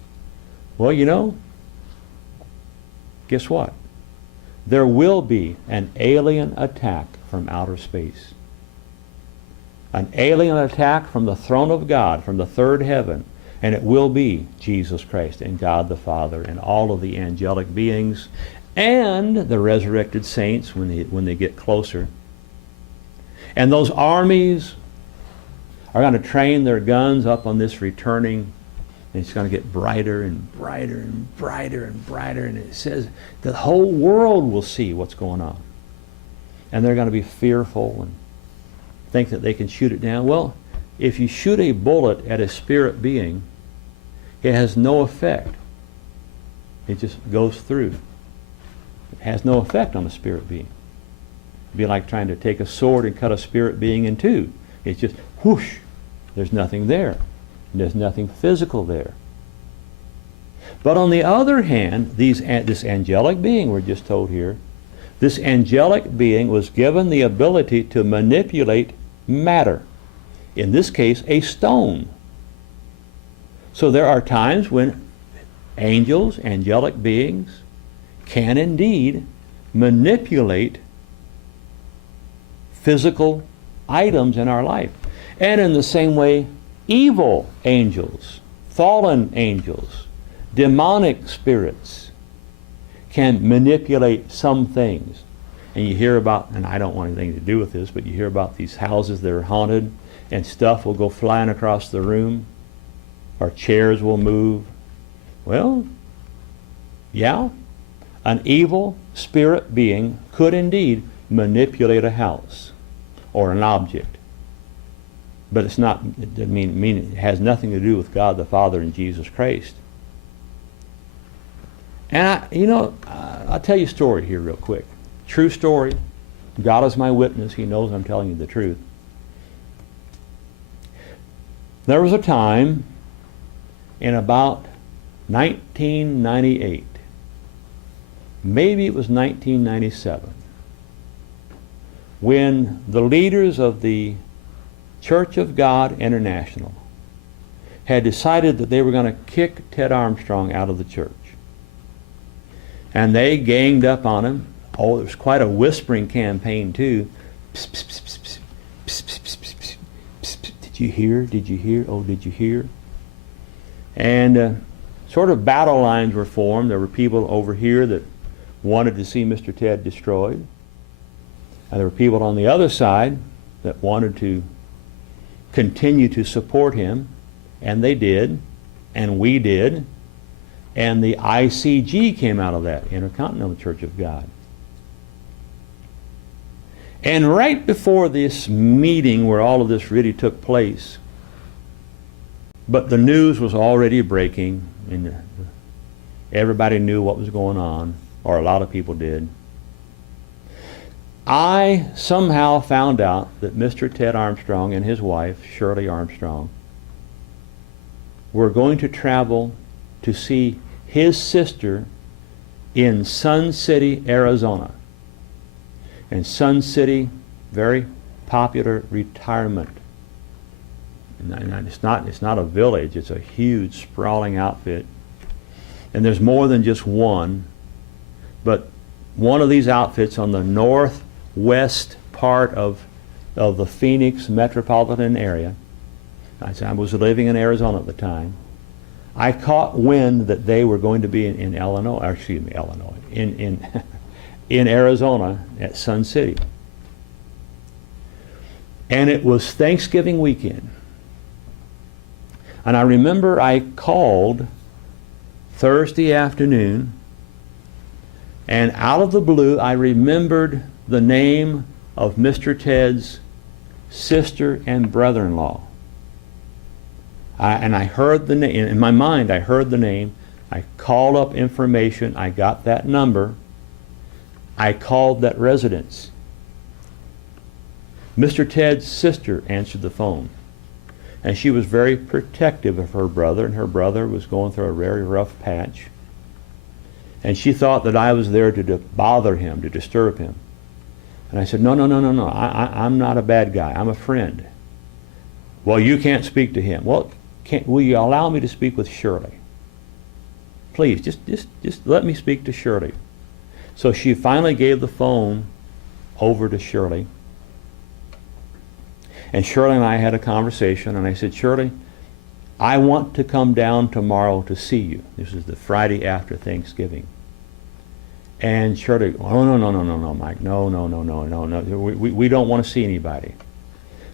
Well, you know, guess what? There will be an alien attack from outer space. An alien attack from the throne of God, from the third heaven, and it will be Jesus Christ and God the Father and all of the angelic beings and the resurrected saints when they get closer. And those armies are going to train their guns up on this returning, and it's going to get brighter and brighter and brighter and brighter, and it says the whole world will see what's going on. And they're going to be fearful and think that they can shoot it down. Well, if you shoot a bullet at a spirit being, it has no effect. It just goes through. It has no effect on a spirit being. It'd be like trying to take a sword and cut a spirit being in two. It's just whoosh. There's nothing there. There's nothing physical there. But on the other hand, this angelic being, we're just told here, this angelic being was given the ability to manipulate matter. In this case, a stone. So there are times when angels, angelic beings, can indeed manipulate physical items in our life. And in the same way, evil angels, fallen angels, demonic spirits can manipulate some things. And you hear about, and I don't want anything to do with this, but you hear about these houses that are haunted and stuff will go flying across the room or chairs will move. Well, yeah, an evil spirit being could indeed manipulate a house or an object. But it's not, it has nothing to do with God the Father and Jesus Christ. And I'll tell you a story here real quick. True story. God is my witness. He knows I'm telling you the truth. There was a time in about 1998, maybe it was 1997, when the leaders of the Church of God International had decided that they were going to kick Ted Armstrong out of the church. And they ganged up on him. Oh, it was quite a whispering campaign too. Psst, psst, psst, psst, psst, psst, psst, psst, psst, psst. Did you hear? Did you hear? Oh, did you hear? And sort of battle lines were formed. There were people over here that wanted to see Mr. Ted destroyed. And there were people on the other side that wanted to continue to support him. And they did. And we did. And the ICG came out of that, Intercontinental Church of God. And right before this meeting where all of this really took place, but the news was already breaking, and everybody knew what was going on, or a lot of people did. I somehow found out that Mr. Ted Armstrong and his wife, Shirley Armstrong, were going to travel to see his sister in Sun City, Arizona. And Sun City, very popular retirement. And it's not a village, it's a huge sprawling outfit. And there's more than just one, but one of these outfits on the northwest part of the Phoenix metropolitan area. I was living in Arizona at the time. I caught wind that they were going to be in Illinois, or excuse me, Illinois, in Arizona at Sun City. And it was Thanksgiving weekend. And I remember I called Thursday afternoon, and out of the blue I remembered the name of Mr. Ted's sister and brother-in-law. And I heard the name, in my mind I heard the name. I called up information, I got that number, I called that residence. Mr. Ted's sister answered the phone, and she was very protective of her brother, and her brother was going through a very rough patch. And she thought that I was there to bother him, to disturb him. And I said, no, I'm not a bad guy, I'm a friend. Well, you can't speak to him. Well, will you allow me to speak with Shirley? Please, just let me speak to Shirley. So she finally gave the phone over to Shirley. And Shirley and I had a conversation, and I said, Shirley, I want to come down tomorrow to see you. This is the Friday after Thanksgiving. And Shirley, oh, no, Mike, no. We don't want to see anybody.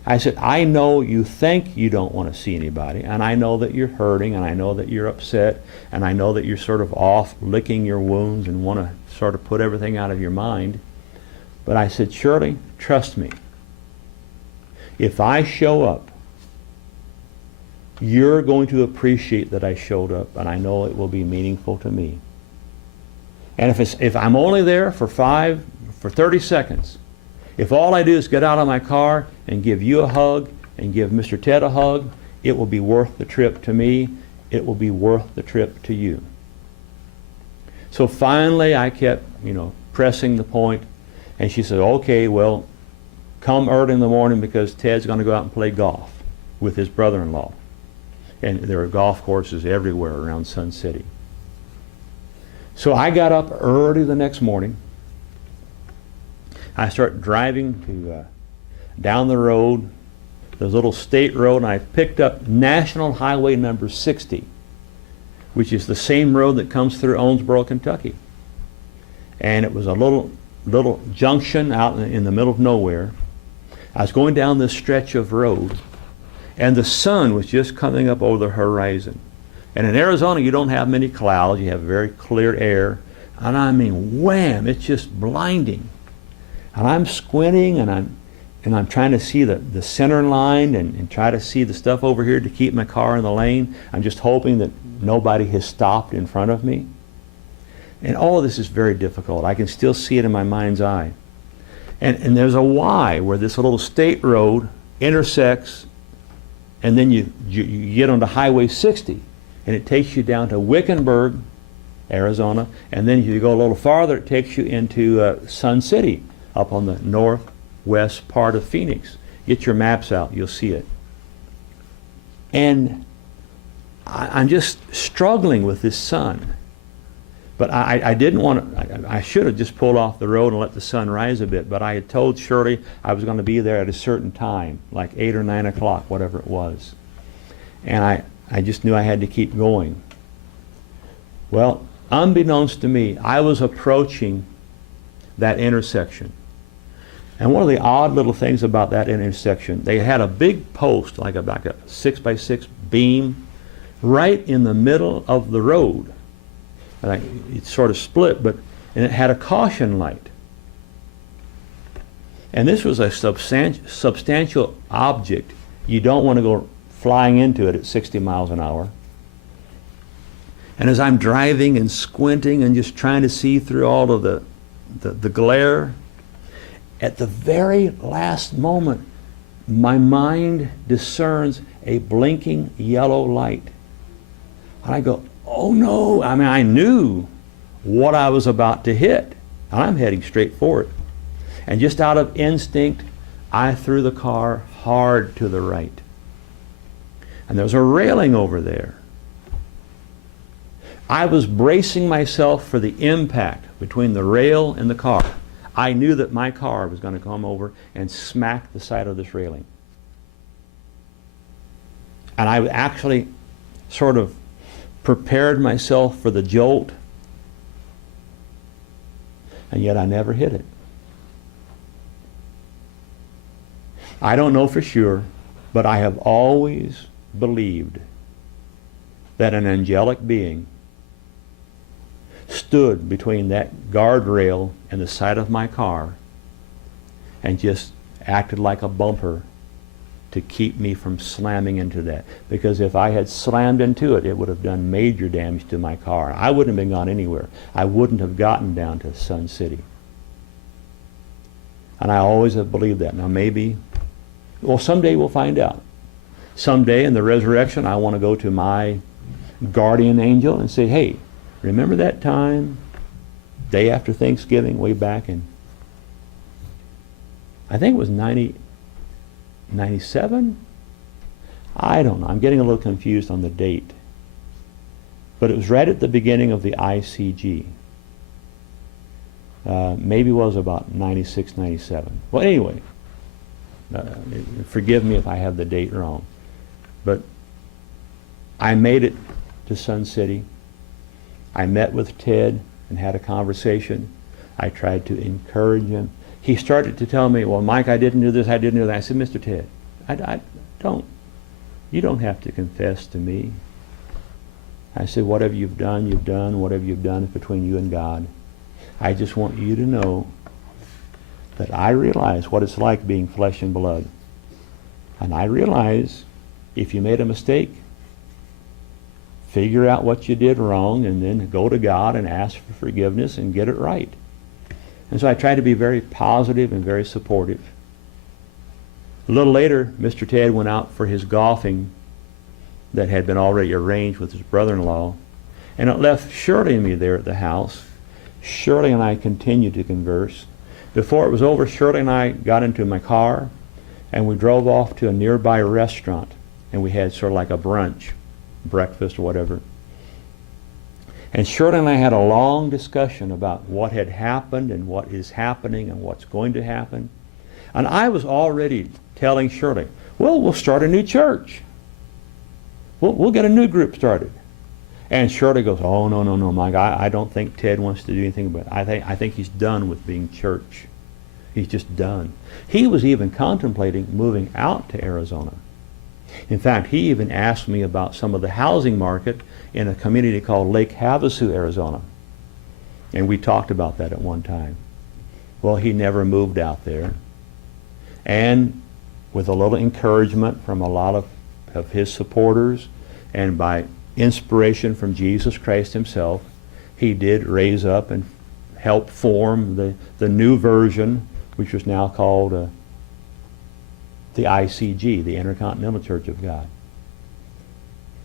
I said, I know you think you don't want to see anybody, and I know that you're hurting, and I know that you're upset, and I know that you're sort of off licking your wounds and want to sort of put everything out of your mind. But I said, Shirley, trust me. If I show up, you're going to appreciate that I showed up, and I know it will be meaningful to me. And if I'm only there for 30 seconds, if all I do is get out of my car and give you a hug and give Mr. Ted a hug, it will be worth the trip to me. It will be worth the trip to you. So finally I kept, pressing the point, and she said, okay, well, come early in the morning because Ted's going to go out and play golf with his brother-in-law. And there are golf courses everywhere around Sun City. So I got up early the next morning. I start driving down the road, the little state road, and I picked up National Highway number 60, which is the same road that comes through Owensboro, Kentucky. And it was a little junction out in the middle of nowhere. I was going down this stretch of road, and the sun was just coming up over the horizon. And in Arizona, you don't have many clouds. You have very clear air. And I mean, wham, it's just blinding. And I'm squinting, and I'm trying to see the center line and try to see the stuff over here to keep my car in the lane. I'm just hoping that nobody has stopped in front of me. And all of this is very difficult. I can still see it in my mind's eye. And there's a Y where this little state road intersects, and then you get onto Highway 60, and it takes you down to Wickenburg, Arizona, and then you go a little farther, it takes you into Sun City, up on the northwest part of Phoenix. Get your maps out, you'll see it. And I'm just struggling with this sun. But I didn't want to, I should have just pulled off the road and let the sun rise a bit, but I had told Shirley I was going to be there at a certain time, like 8 or 9 o'clock, whatever it was. And I just knew I had to keep going. Well, unbeknownst to me, I was approaching that intersection. And one of the odd little things about that intersection, they had a big post, like a 6x6 beam, right in the middle of the road. And it sort of split, and it had a caution light. And this was a substantial object. You don't want to go flying into it at 60 miles an hour. And as I'm driving and squinting and just trying to see through all of the glare, at the very last moment, my mind discerns a blinking yellow light. And I go, oh no. I mean, I knew what I was about to hit. And I'm heading straight for it. And just out of instinct, I threw the car hard to the right. And there's a railing over there. I was bracing myself for the impact between the rail and the car. I knew that my car was going to come over and smack the side of this railing. And I actually sort of prepared myself for the jolt, and yet I never hit it. I don't know for sure, but I have always believed that an angelic being stood between that guardrail and the side of my car and just acted like a bumper to keep me from slamming into that. Because if I had slammed into it, it would have done major damage to my car. I wouldn't have been gone anywhere. I wouldn't have gotten down to Sun City. And I always have believed that. Now maybe, well, someday we'll find out. Someday in the resurrection, I want to go to my guardian angel and say, hey, remember that time, day after Thanksgiving, way back in, I think it was 97? I don't know. I'm getting a little confused on the date. But it was right at the beginning of the ICG. Maybe it was about 96, 97. Well, anyway, forgive me if I have the date wrong. But I made it to Sun City. I met with Ted and had a conversation. I tried to encourage him. He started to tell me, well, Mike, I didn't do this, I didn't do that. I said, Mr. Ted, you don't have to confess to me. I said, whatever you've done, you've done. Whatever you've done is between you and God. I just want you to know that I realize what it's like being flesh and blood. And I realize if you made a mistake, figure out what you did wrong and then go to God and ask for forgiveness and get it right. And so I tried to be very positive and very supportive. A little later, Mr. Ted went out for his golfing that had been already arranged with his brother-in-law, and it left Shirley and me there at the house. Shirley and I continued to converse. Before it was over, Shirley and I got into my car, and we drove off to a nearby restaurant, and we had sort of like a brunch, breakfast or whatever. And Shirley and I had a long discussion about what had happened and what is happening and what's going to happen. And I was already telling Shirley, well, we'll start a new church. We'll get a new group started. And Shirley goes, oh, no, Mike, I don't think Ted wants to do anything about it. I think he's done with being church. He's just done. He was even contemplating moving out to Arizona. In fact, he even asked me about some of the housing market in a community called Lake Havasu, Arizona. And we talked about that at one time. Well, he never moved out there. And with a little encouragement from a lot of his supporters and by inspiration from Jesus Christ himself, he did raise up and help form the new version, which was now called the ICG, the Intercontinental Church of God.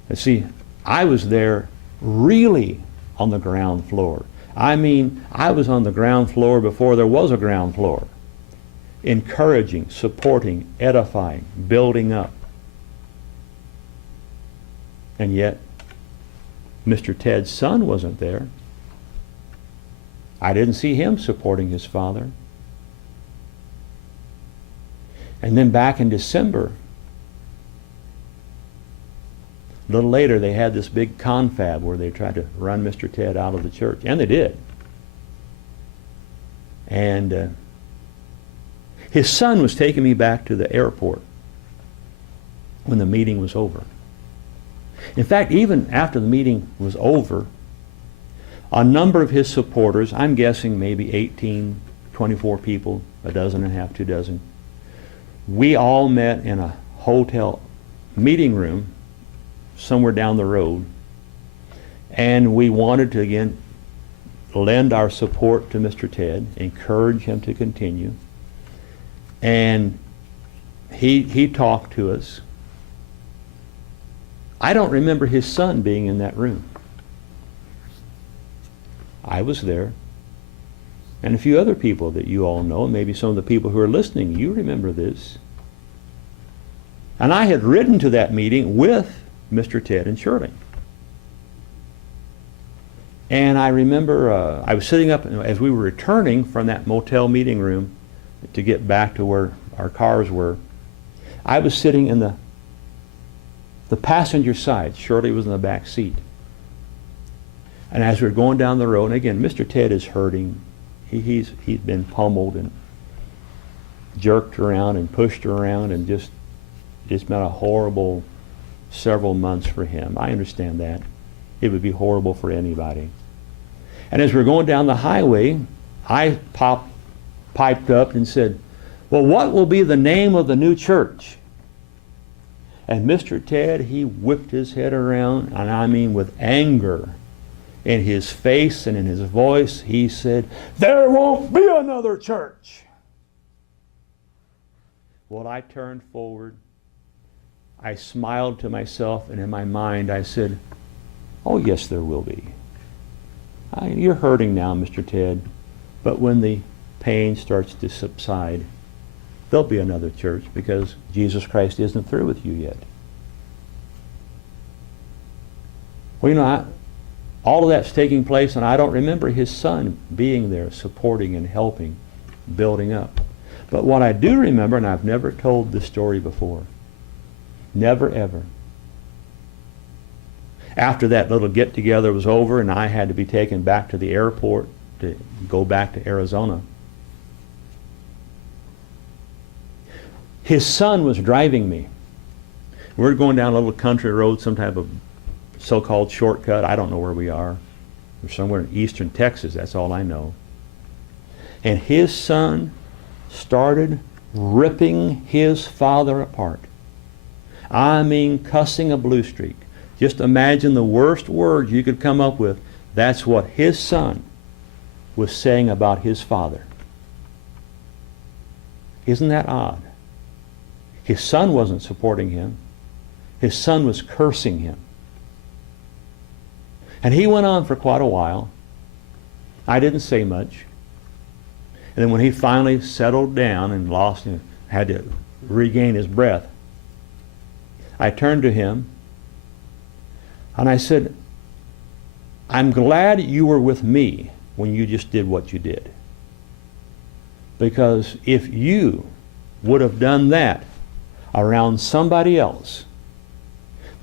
And see, I was there really on the ground floor. I mean, I was on the ground floor before there was a ground floor. Encouraging, supporting, edifying, building up. And yet, Mr. Ted's son wasn't there. I didn't see him supporting his father. And then back in December, a little later, they had this big confab where they tried to run Mr. Ted out of the church. And they did. And his son was taking me back to the airport when the meeting was over. In fact, even after the meeting was over, a number of his supporters, I'm guessing maybe 18, 24 people, a dozen and a half, 2 dozen. We all met in a hotel meeting room somewhere down the road, and we wanted to again lend our support to Mr. Ted, encourage him to continue. And he talked to us. I don't remember his son being in that room. I was there. And a few other people that you all know, maybe some of the people who are listening, you remember this. And I had ridden to that meeting with Mr. Ted and Shirley. And I remember I was sitting up as we were returning from that motel meeting room to get back to where our cars were. I was sitting in the passenger side. Shirley was in the back seat. And as we were going down the road, and again, Mr. Ted is hurting. He's been pummeled and jerked around and pushed around, and just it's been a horrible several months for him. I understand that. It would be horrible for anybody. And as we were going down the highway, I piped up and said, well, what will be the name of the new church? And Mr. Ted, he whipped his head around, and I mean with anger in his face and in his voice, he said, there won't be another church. Well, I turned forward. I smiled to myself, and in my mind I said, oh, yes, there will be. You're hurting now, Mr. Ted, but when the pain starts to subside, there'll be another church, because Jesus Christ isn't through with you yet. Well, you know, all of that's taking place, and I don't remember his son being there supporting and helping, building up. But what I do remember, and I've never told this story before, never ever, after that little get-together was over and I had to be taken back to the airport to go back to Arizona, his son was driving me. We're going down a little country road, some type of so-called shortcut. I don't know where we are. We're somewhere in eastern Texas, that's all I know. And his son started ripping his father apart. I mean, cussing a blue streak. Just imagine the worst words you could come up with. That's what his son was saying about his father. Isn't that odd? His son wasn't supporting him. His son was cursing him. And he went on for quite a while. I didn't say much. And then when he finally settled down and had to regain his breath, I turned to him and I said, I'm glad you were with me when you just did what you did. Because if you would have done that around somebody else,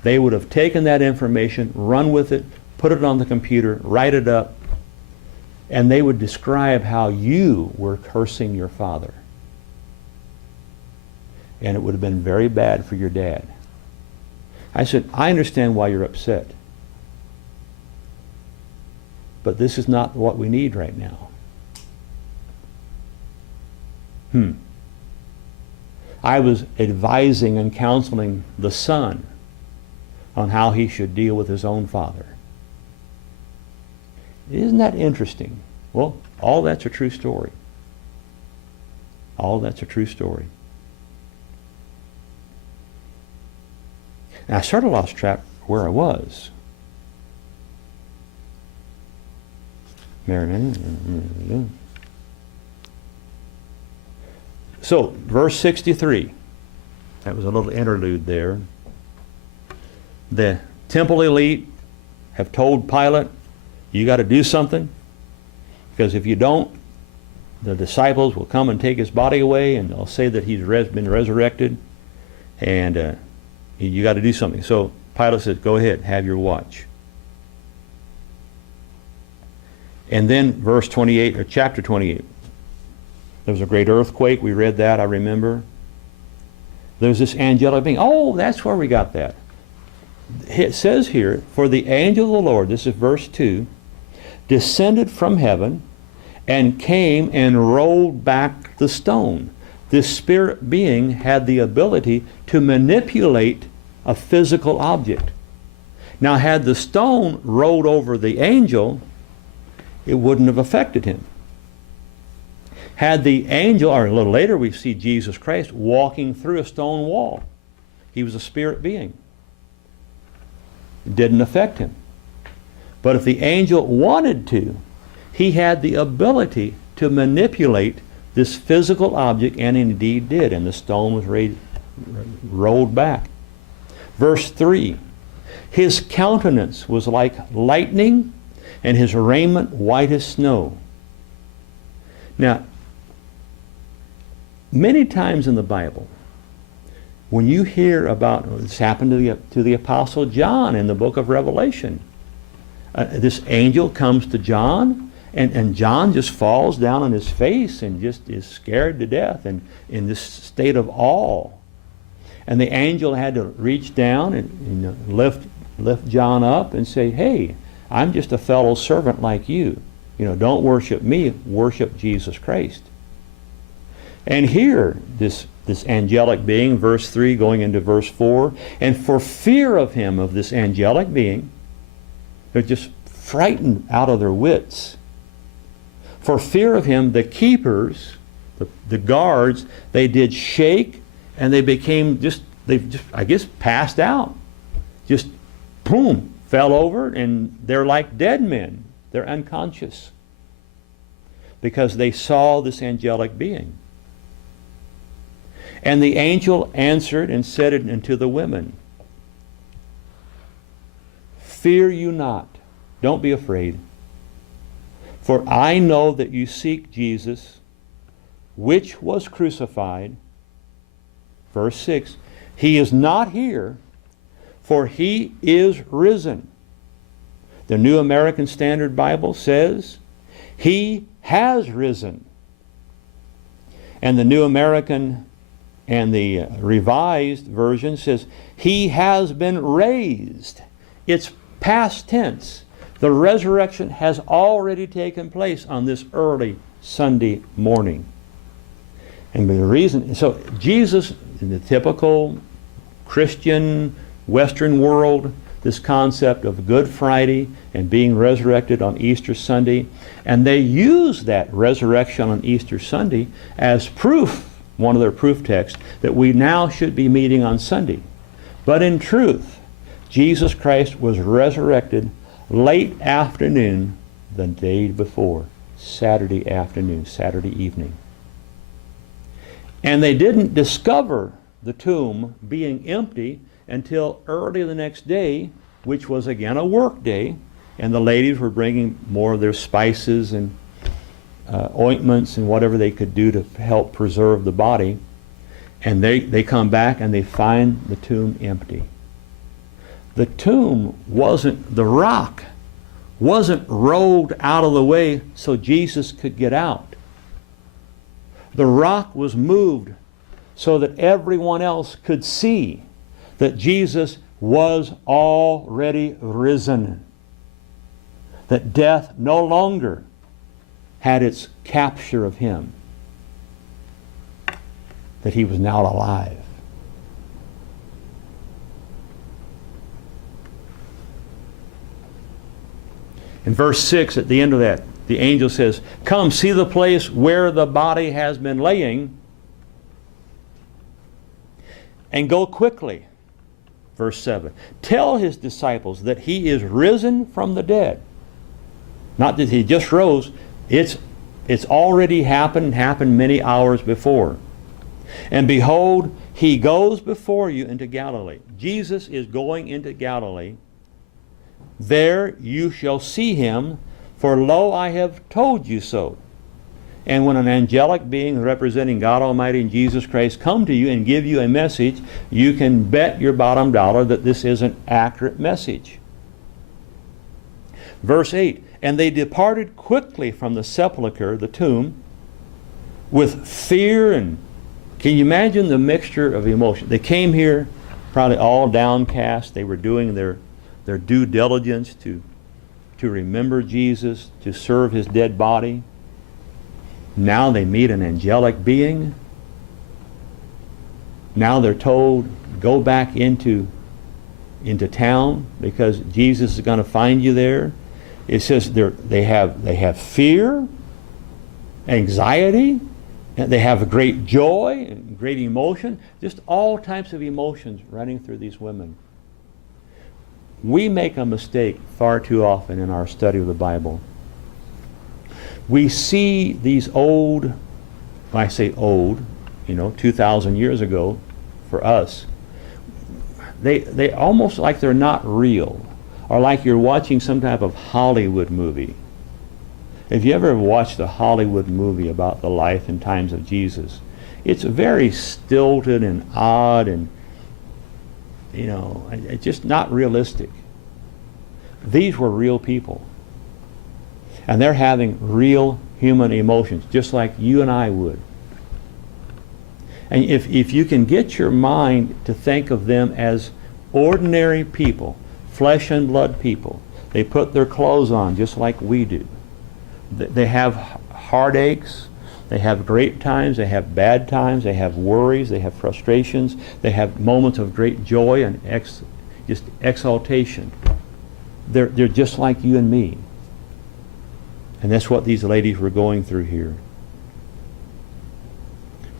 they would have taken that information, run with it, put it on the computer, write it up, and they would describe how you were cursing your father. And it would have been very bad for your dad. I said, I understand why you're upset. But this is not what we need right now. I was advising and counseling the son on how he should deal with his own father. Isn't that interesting? Well, all that's a true story. All that's a true story. And I sort of lost track where I was. So, verse 63. That was a little interlude there. The temple elite have told Pilate, you got to do something, because if you don't, the disciples will come and take his body away, and they'll say that he's been resurrected, and you got to do something. So Pilate says, go ahead, have your watch. And then verse 28, or chapter 28. There was a great earthquake. We read that, I remember. There's this angelic being. Oh, that's where we got that. It says here, for the angel of the Lord, this is verse 2, descended from heaven, and came and rolled back the stone. This spirit being had the ability to manipulate a physical object. Now, had the stone rolled over the angel, it wouldn't have affected him. Had the angel, or a little later we see Jesus Christ walking through a stone wall. He was a spirit being. It didn't affect him. But if the angel wanted to, he had the ability to manipulate this physical object, and indeed did, and the stone was rolled back. Verse 3, his countenance was like lightning, and his raiment white as snow. Now, many times in the Bible, when you hear about this happened to the Apostle John in the book of Revelation, this angel comes to John, and John just falls down on his face and just is scared to death and in this state of awe. And the angel had to reach down and lift John up and say, hey, I'm just a fellow servant like you. Don't worship me, worship Jesus Christ. And here, this angelic being, verse 3 going into verse 4, and for fear of him, of this angelic being, they're just frightened out of their wits. For fear of him, the keepers, the guards, they did shake, and they became I guess, passed out. Just, boom, fell over, and they're like dead men. They're unconscious. Because they saw this angelic being. And the angel answered and said unto the women, fear you not. Don't be afraid. For I know that you seek Jesus, which was crucified. Verse 6, he is not here, for he is risen. The New American Standard Bible says, he has risen. And the New American and the Revised Version says, he has been raised. It's past tense. The resurrection has already taken place on this early Sunday morning. And the reason, so Jesus, in the typical Christian Western world, this concept of Good Friday and being resurrected on Easter Sunday, and they use that resurrection on Easter Sunday as proof, one of their proof texts, that we now should be meeting on Sunday. But in truth, Jesus Christ was resurrected late afternoon the day before, Saturday afternoon, Saturday evening. And they didn't discover the tomb being empty until early the next day, which was again a work day, and the ladies were bringing more of their spices and ointments and whatever they could do to help preserve the body. And they come back and they find the tomb empty. The tomb the rock wasn't rolled out of the way so Jesus could get out. The rock was moved so that everyone else could see that Jesus was already risen. That death no longer had its capture of him. That he was now alive. In verse 6, at the end of that, the angel says, come, see the place where the body has been laying, and go quickly. Verse 7, tell his disciples that he is risen from the dead. Not that he just rose, it's already happened many hours before. And behold, he goes before you into Galilee. Jesus is going into Galilee. There you shall see him, for lo, I have told you so. And when an angelic being representing God Almighty and Jesus Christ come to you and give you a message, you can bet your bottom dollar that this is an accurate message. Verse 8, and they departed quickly from the sepulchre, the tomb, with fear and, can you imagine the mixture of emotion? They came here probably all downcast. They were doing their due diligence to remember Jesus, to serve his dead body. Now they meet an angelic being. Now they're told, go back into town because Jesus is going to find you there. It says they have fear, anxiety, and they have great joy and great emotion, just all types of emotions running through these women. We make a mistake far too often in our study of the Bible. We see these old, when I say old, 2,000 years ago for us, they almost like they're not real, or like you're watching some type of Hollywood movie. If you ever watched a Hollywood movie about the life and times of Jesus, it's very stilted and odd and, it's just not realistic. These were real people. And they're having real human emotions, just like you and I would. And if you can get your mind to think of them as ordinary people, flesh and blood people, they put their clothes on just like we do. They have heartaches, they have great times, they have bad times, they have worries, they have frustrations, they have moments of great joy and just exaltation. They're just like you and me. And that's what these ladies were going through here.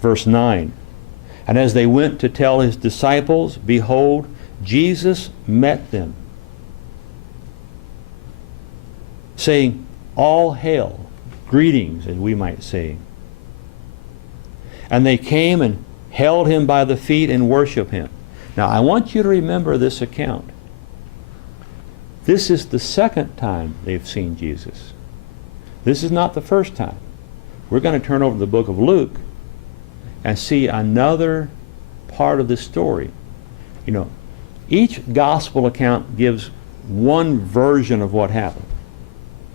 Verse 9, and as they went to tell his disciples, behold, Jesus met them, saying, all hail, greetings, as we might say. And they came and held him by the feet and worshiped him. Now I want you to remember this account. This is the second time they've seen Jesus. This is not the first time. We're going to turn over to the book of Luke and see another part of this story. Each gospel account gives one version of what happened.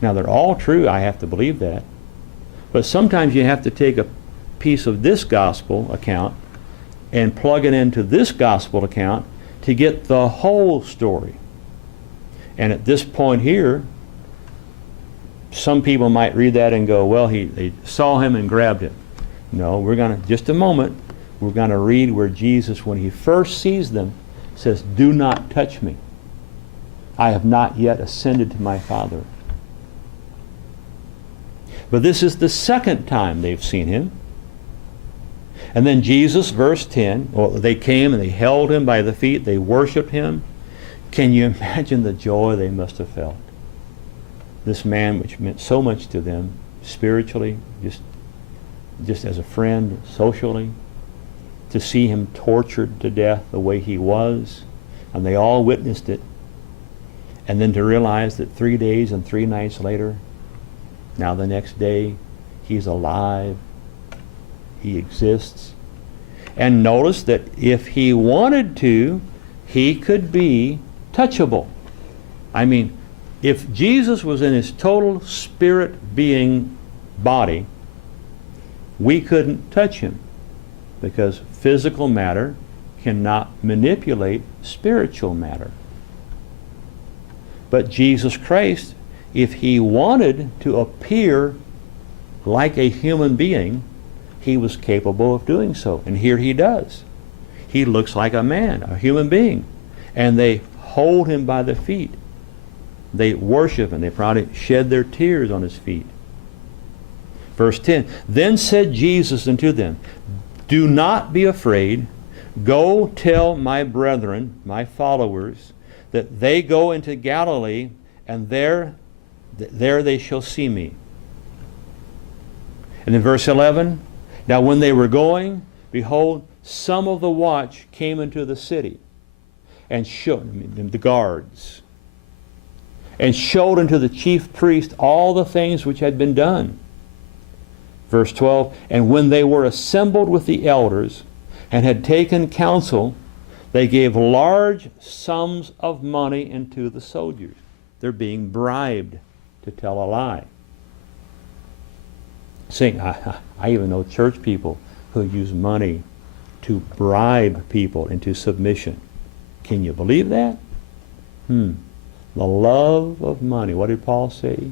Now they're all true, I have to believe that. But sometimes you have to take a piece of this gospel account and plug it into this gospel account to get the whole story. And at this point here, some people might read that and go, well, they saw him and grabbed him. No, we're going to, just a moment, we're going to read where Jesus, when he first sees them, says, do not touch me. I have not yet ascended to my Father. But this is the second time they've seen him. And then Jesus, verse 10, they came and they held him by the feet, they worshiped him. Can you imagine the joy they must have felt? This man, which meant so much to them, spiritually, just as a friend, socially, to see him tortured to death the way he was, and they all witnessed it, and then to realize that 3 days and 3 nights later, now the next day, he's alive, he exists. And notice that if he wanted to, he could be touchable. I mean, if Jesus was in his total spirit being body, we couldn't touch him because physical matter cannot manipulate spiritual matter. But Jesus Christ, if he wanted to appear like a human being, he was capable of doing so. And here he does. He looks like a man, a human being. And they hold him by the feet. They worship him. They probably shed their tears on his feet. Verse 10, then said Jesus unto them, do not be afraid. Go tell my brethren, my followers, that they go into Galilee, and there they shall see me. And in verse 11, now when they were going, behold, some of the watch came into the city, and showed the guards, and showed unto the chief priest all the things which had been done. Verse 12, and when they were assembled with the elders, and had taken counsel, they gave large sums of money unto the soldiers. They're being bribed to tell a lie. Saying, I even know church people who use money to bribe people into submission. Can you believe that? The love of money. What did Paul say?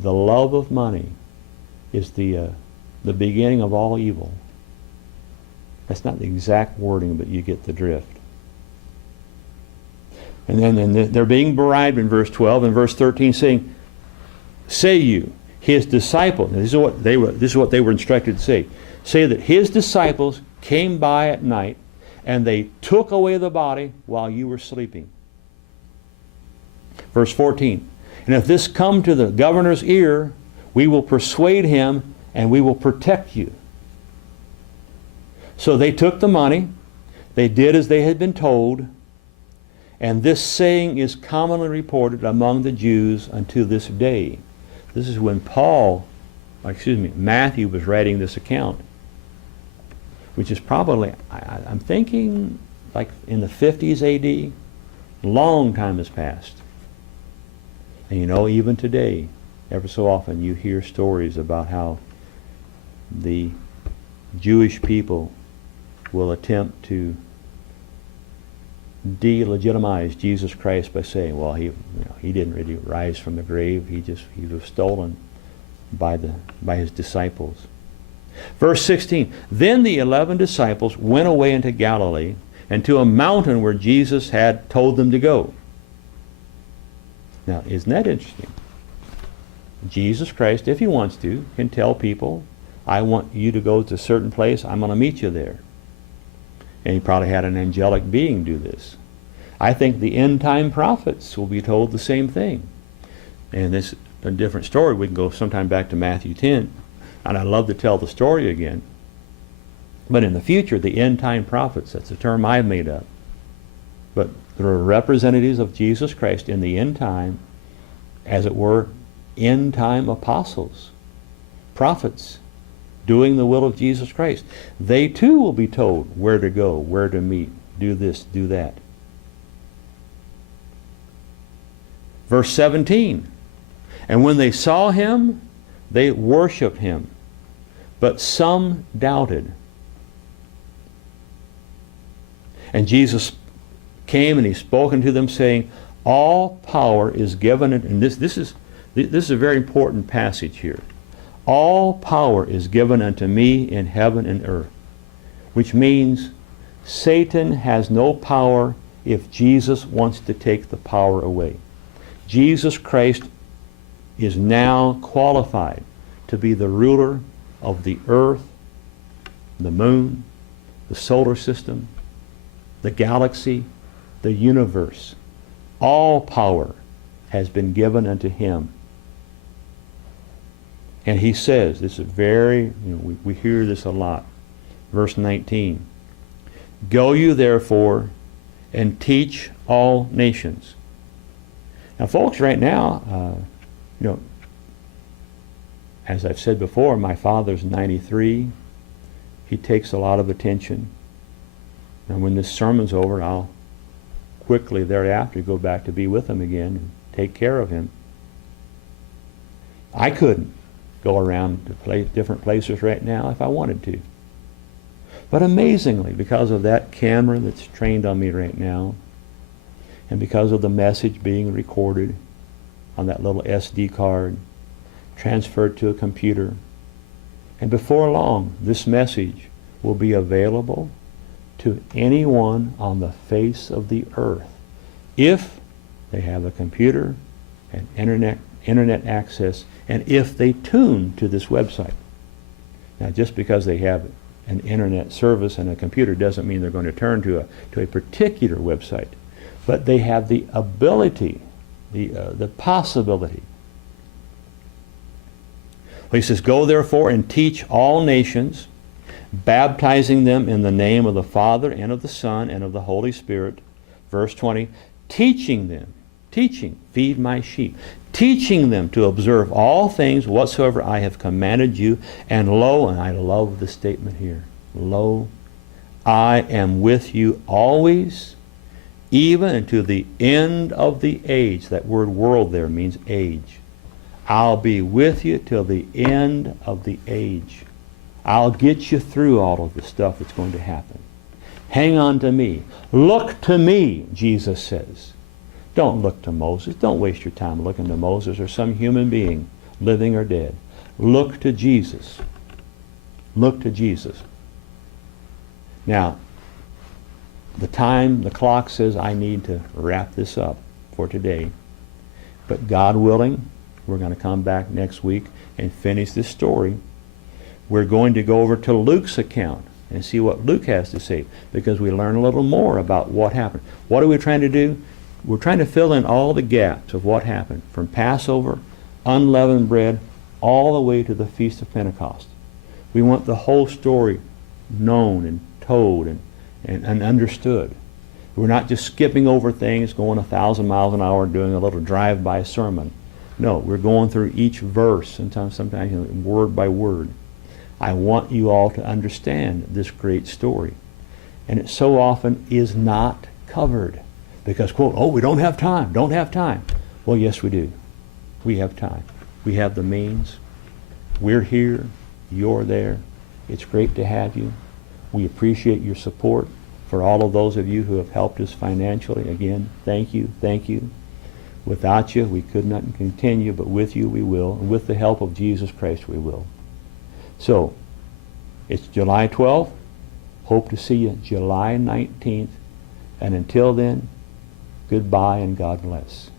The love of money is the beginning of all evil. That's not the exact wording, but you get the drift. And then they're being bribed in verse 12 and verse 13, saying, say you, his disciples, this is what they were instructed to say that his disciples came by at night and they took away the body while you were sleeping. Verse 14, and if this come to the governor's ear, we will persuade him and we will protect you. So they took the money, they did as they had been told, and this saying is commonly reported among the Jews unto this day. This is when Matthew was writing this account, which is probably, I'm thinking, like in the 50s A.D. Long time has passed. And you know, even today, ever so often you hear stories about how the Jewish people will attempt to delegitimize Jesus Christ by saying, well, he didn't really rise from the grave. He was stolen by his disciples. Verse 16, then the 11 disciples went away into Galilee and to a mountain where Jesus had told them to go. Now, isn't that interesting? Jesus Christ, if he wants to, can tell people, I want you to go to a certain place, I'm going to meet you there. And he probably had an angelic being do this. I think the end time prophets will be told the same thing. And this is a different story. We can go sometime back to Matthew 10. And I love to tell the story again. But in the future, the end time prophets, that's a term I've made up. But there are representatives of Jesus Christ in the end time, as it were, end time apostles, prophets, doing the will of Jesus Christ. They too will be told where to go, where to meet, do this, do that. Verse 17, and when they saw him, they worshiped him, but some doubted. And Jesus came and he spoke unto them, saying, all power is given, and this is a very important passage here. All power is given unto me in heaven and earth, which means Satan has no power if Jesus wants to take the power away. Jesus Christ is now qualified to be the ruler of the earth, the moon, the solar system, the galaxy, the universe. All power has been given unto him. And he says, this is very, we hear this a lot. Verse 19, go you therefore and teach all nations. Now folks, right now, as I've said before, my father's 93. He takes a lot of attention. And when this sermon's over, I'll quickly thereafter go back to be with him again and take care of him. I couldn't go around to different places right now if I wanted to. But amazingly, because of that camera that's trained on me right now, and because of the message being recorded on that little SD card, transferred to a computer, and before long, this message will be available to anyone on the face of the earth if they have a computer and internet access, and if they tune to this website. Now, just because they have an internet service and a computer doesn't mean they're going to turn to a particular website, but they have the ability, the possibility. Well, he says, go therefore and teach all nations, baptizing them in the name of the Father and of the Son and of the Holy Spirit. Verse 20, teaching, feed my sheep, teaching them to observe all things whatsoever I have commanded you. And lo, and I love the statement here, lo, I am with you always, even unto the end of the age. That word world there means age. I'll be with you till the end of the age. I'll get you through all of the stuff that's going to happen. Hang on to me. Look to me, Jesus says. Don't look to Moses. Don't waste your time looking to Moses or some human being, living or dead. Look to Jesus. Look to Jesus. Now, the clock says I need to wrap this up for today. But God willing, we're going to come back next week and finish this story. We're going to go over to Luke's account and see what Luke has to say, because we learn a little more about what happened. What are we trying to do? We're trying to fill in all the gaps of what happened from Passover, unleavened bread, all the way to the Feast of Pentecost. We want the whole story known and told and understood. We're not just skipping over things, going 1,000 miles an hour, doing a little drive-by sermon. No, we're going through each verse, and sometimes word by word. I want you all to understand this great story. And it so often is not covered. Because, quote, oh, we don't have time. Well, yes, we do. We have time. We have the means. We're here. You're there. It's great to have you. We appreciate your support. For all of those of you who have helped us financially, again, thank you, thank you. Without you, we could not continue, but with you we will, and with the help of Jesus Christ we will. So, it's July 12th. Hope to see you July 19th. And until then, goodbye and God bless.